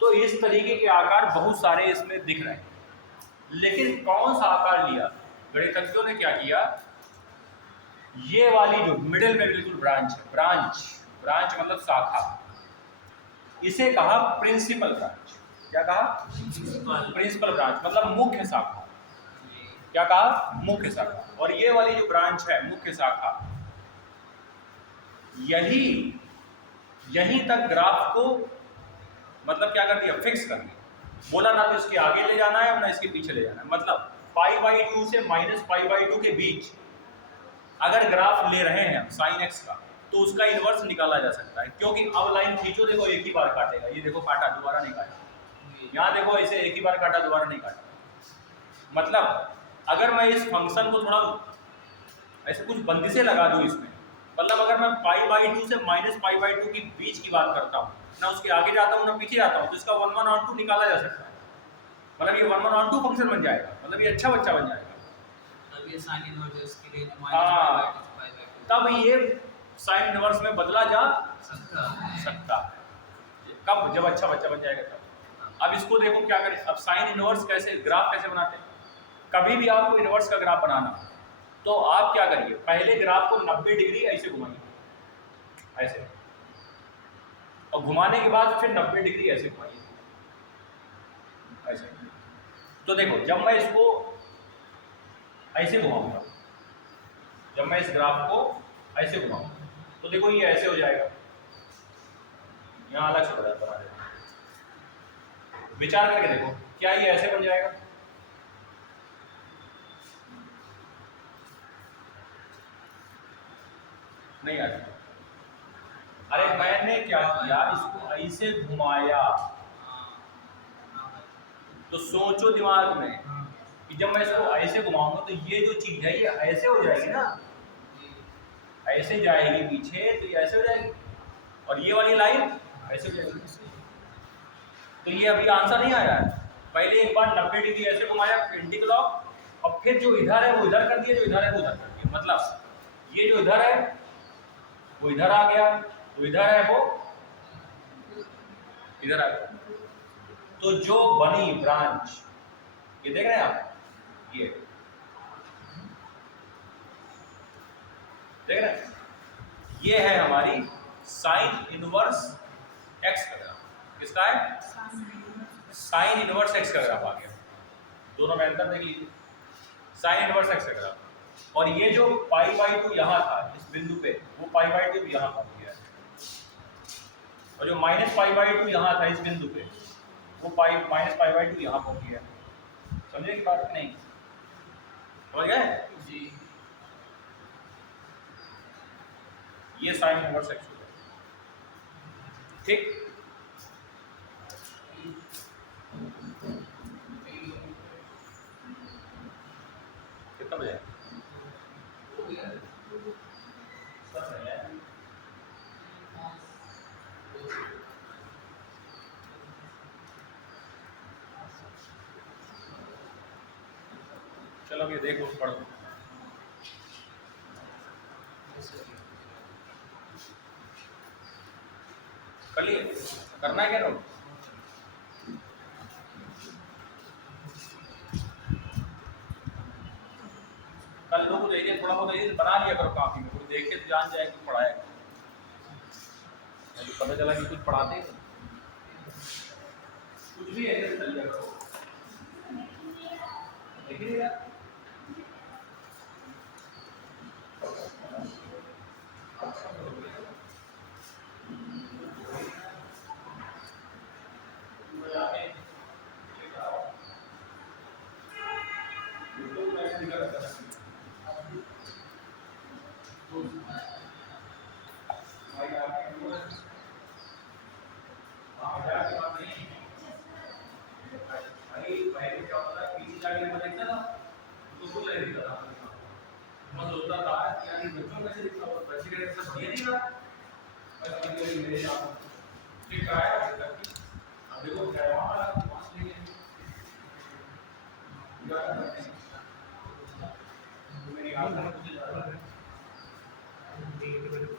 तो इस तरीके के आकार बहुत सारे इसमें दिख रहे हैं, लेकिन कौन सा आकार लिया गणितज्ञों ने, क्या किया, ये वाली जो मिडिल में बिल्कुल ब्रांच है, ब्रांच मतलब शाखा, इसे कहा प्रिंसिपल ब्रांच। क्या कहा? प्रिंसिपल ब्रांच मतलब मुख्य शाखा। क्या कहा? मुख्य शाखा। और ये वाली जो ब्रांच है मुख्य शाखा, यहीं तक ग्राफ को मतलब क्या कर दिया, फिक्स कर दिया। बोला ना तो इसके आगे ले जाना है ना इसके पीछे ले जाना है। मतलब π/2 से -π/2 के बीच अगर ग्राफ ले रहे हैं साइन एक्स का, तो उसका इन्वर्स निकाला जा सकता है। क्योंकि अब लाइन खींचो, देखो एक ही बार काटेगा, ये देखो काटा, दोबारा नहीं काटा। यहाँ देखो ऐसे एक ही बार काटा, दोबारा नहीं काटा। मतलब अगर मैं इस फंक्शन को थोड़ा ऐसे कुछ बंदिशें लगा दूँ इसमें, मतलब अगर मैं π/2 से -π/2 के बीच की बात करता हूँ, ना उसके आगे जाता हूँ ना पीछे जाता हूँ, तो इसका 1/2 निकाला जा सकता है। मतलब ये 1/2 फंक्शन बन जाएगा, मतलब ये अच्छा बच्चा बन जाएगा। अब ये साइन इनवर्स इसके लिए तब ये साइन इनवर्स में बदला जा सकता है। कब? जब अच्छा बच्चा बन जाएगा तब। अब इसको देखो क्या करें। अब साइन इनवर्स कैसे, ग्राफ कैसे बनाते हैं। कभी भी आपको इनवर्स का ग्राफ बनाना तो आप क्या करिए, पहले ग्राफ को 90 डिग्री ऐसे घुमाइए, ऐसे, और घुमाने के बाद फिर 90 डिग्री ऐसे घुमाइए, ऐसे। तो देखो जब मैं इसको ऐसे घुमाऊंगा, जब मैं इस ग्राफ को ऐसे घुमाऊंगा, तो देखो ये ऐसे हो जाएगा, यहाँ अलग से बना देना। विचार करके देखो, क्या ये ऐसे बन जाएगा? नहीं आता। अरे मैंने क्या किया, इसको ऐसे घुमाया। तो सोचो दिमाग में कि जब मैं इसको ऐसे घुमाऊंगा तो ये जो चीज है ये ऐसे हो जाएगी ना, ऐसे जाएगी पीछे, तो ये ऐसे हो जाएगी, और ये वाली लाइन ऐसे हो जाएगी। तो ये अभी आंसर नहीं आया है। पहले एक बार 90 डिग्री ऐसे घुमाया एंटी क्लॉक, और फिर जो इधर है वो इधर कर दिया, जो इधर है वो उधर कर दिया। मतलब ये जो इधर है वो इधर आ गया, तो इधर है वो इधर आ गया। तो जो बनी ब्रांच, ये देख रहे हैं आप, ये देख रहे हैं, ये है हमारी साइन इनवर्स एक्स का ग्राफ। किसका है? साइन इनवर्स एक्स का ग्राफ आ गया। दोनों में अंतर देख लीजिए, साइन इनवर्स एक्स का ग्राफ। और ये जो π/2 यहाँ था इस बिंदु पे, वो π/2 यहाँ पहुंच गया है, और जो -π/2 यहाँ था इस बिंदु पे, वो -π/2 यहाँ पहुंच गया। समझे की बात नहीं? समझ गए जी? ये साइन इनवर्स एक्स हो गया। ठीक, कितना बजे? चलो ये देखो, पढ़ो। कर लिए? करना है क्या नोट? कल लोग देखिए थोड़ा बहुत ऐसे बना लिया करो काफी में, कोई देखे तो जान जाए कि पढ़ाया, पता चला कि कुछ पढ़ाते हैं, कुछ भी ऐसे चल जाएगा। देखिए यार,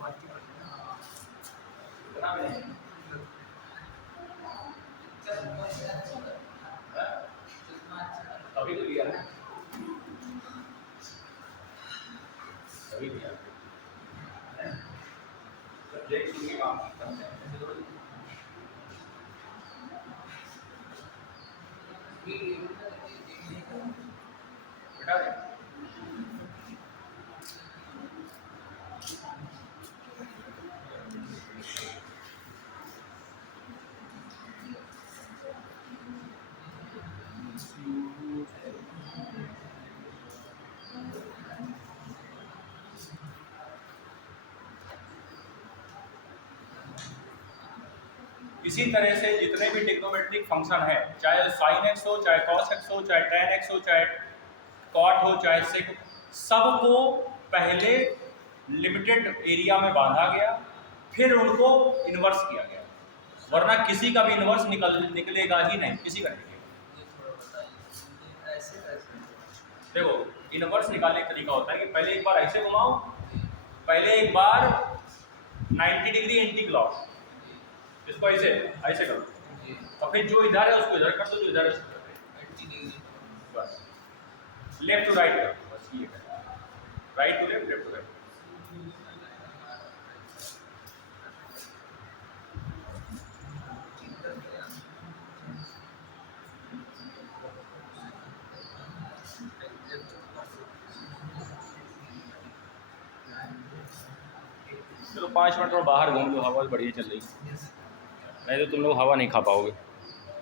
मल्टीपल इतना भी नहीं अभी तो लिया है अभी लिया सब्जेक्ट के काम करते हैं ऐसे थोड़ी। बेटा रे इसी तरह से जितने भी ट्रिग्नोमेट्रिक फंक्शन है, चाहे sin x हो, चाहे cos x हो, चाहे tan x हो, चाहे cot हो, चाहे sec, सबको पहले लिमिटेड एरिया में बांधा गया, फिर उनको इन्वर्स किया गया, वरना किसी का भी इन्वर्स निकलेगा ही नहीं, किसी का नहीं निकलेगा। देखो इन्वर्स निकालने का तरीका होता है कि पहले एक बार ऐसे घुमाओ, पहले एक बार 90 डिग्री एंटी क्लॉक, इसको ऐसे ऐसे करो, और फिर जो इधर है उसको इधर कर दो, जो इधर है उसको इधर, बस लेफ्ट टू राइट करो, बस ये right to left, left to right. चलो 5 मिनट और बाहर घूम लो, हवा बढ़िया चल रही है, नहीं तो तुम लोग हवा नहीं खा पाओगे।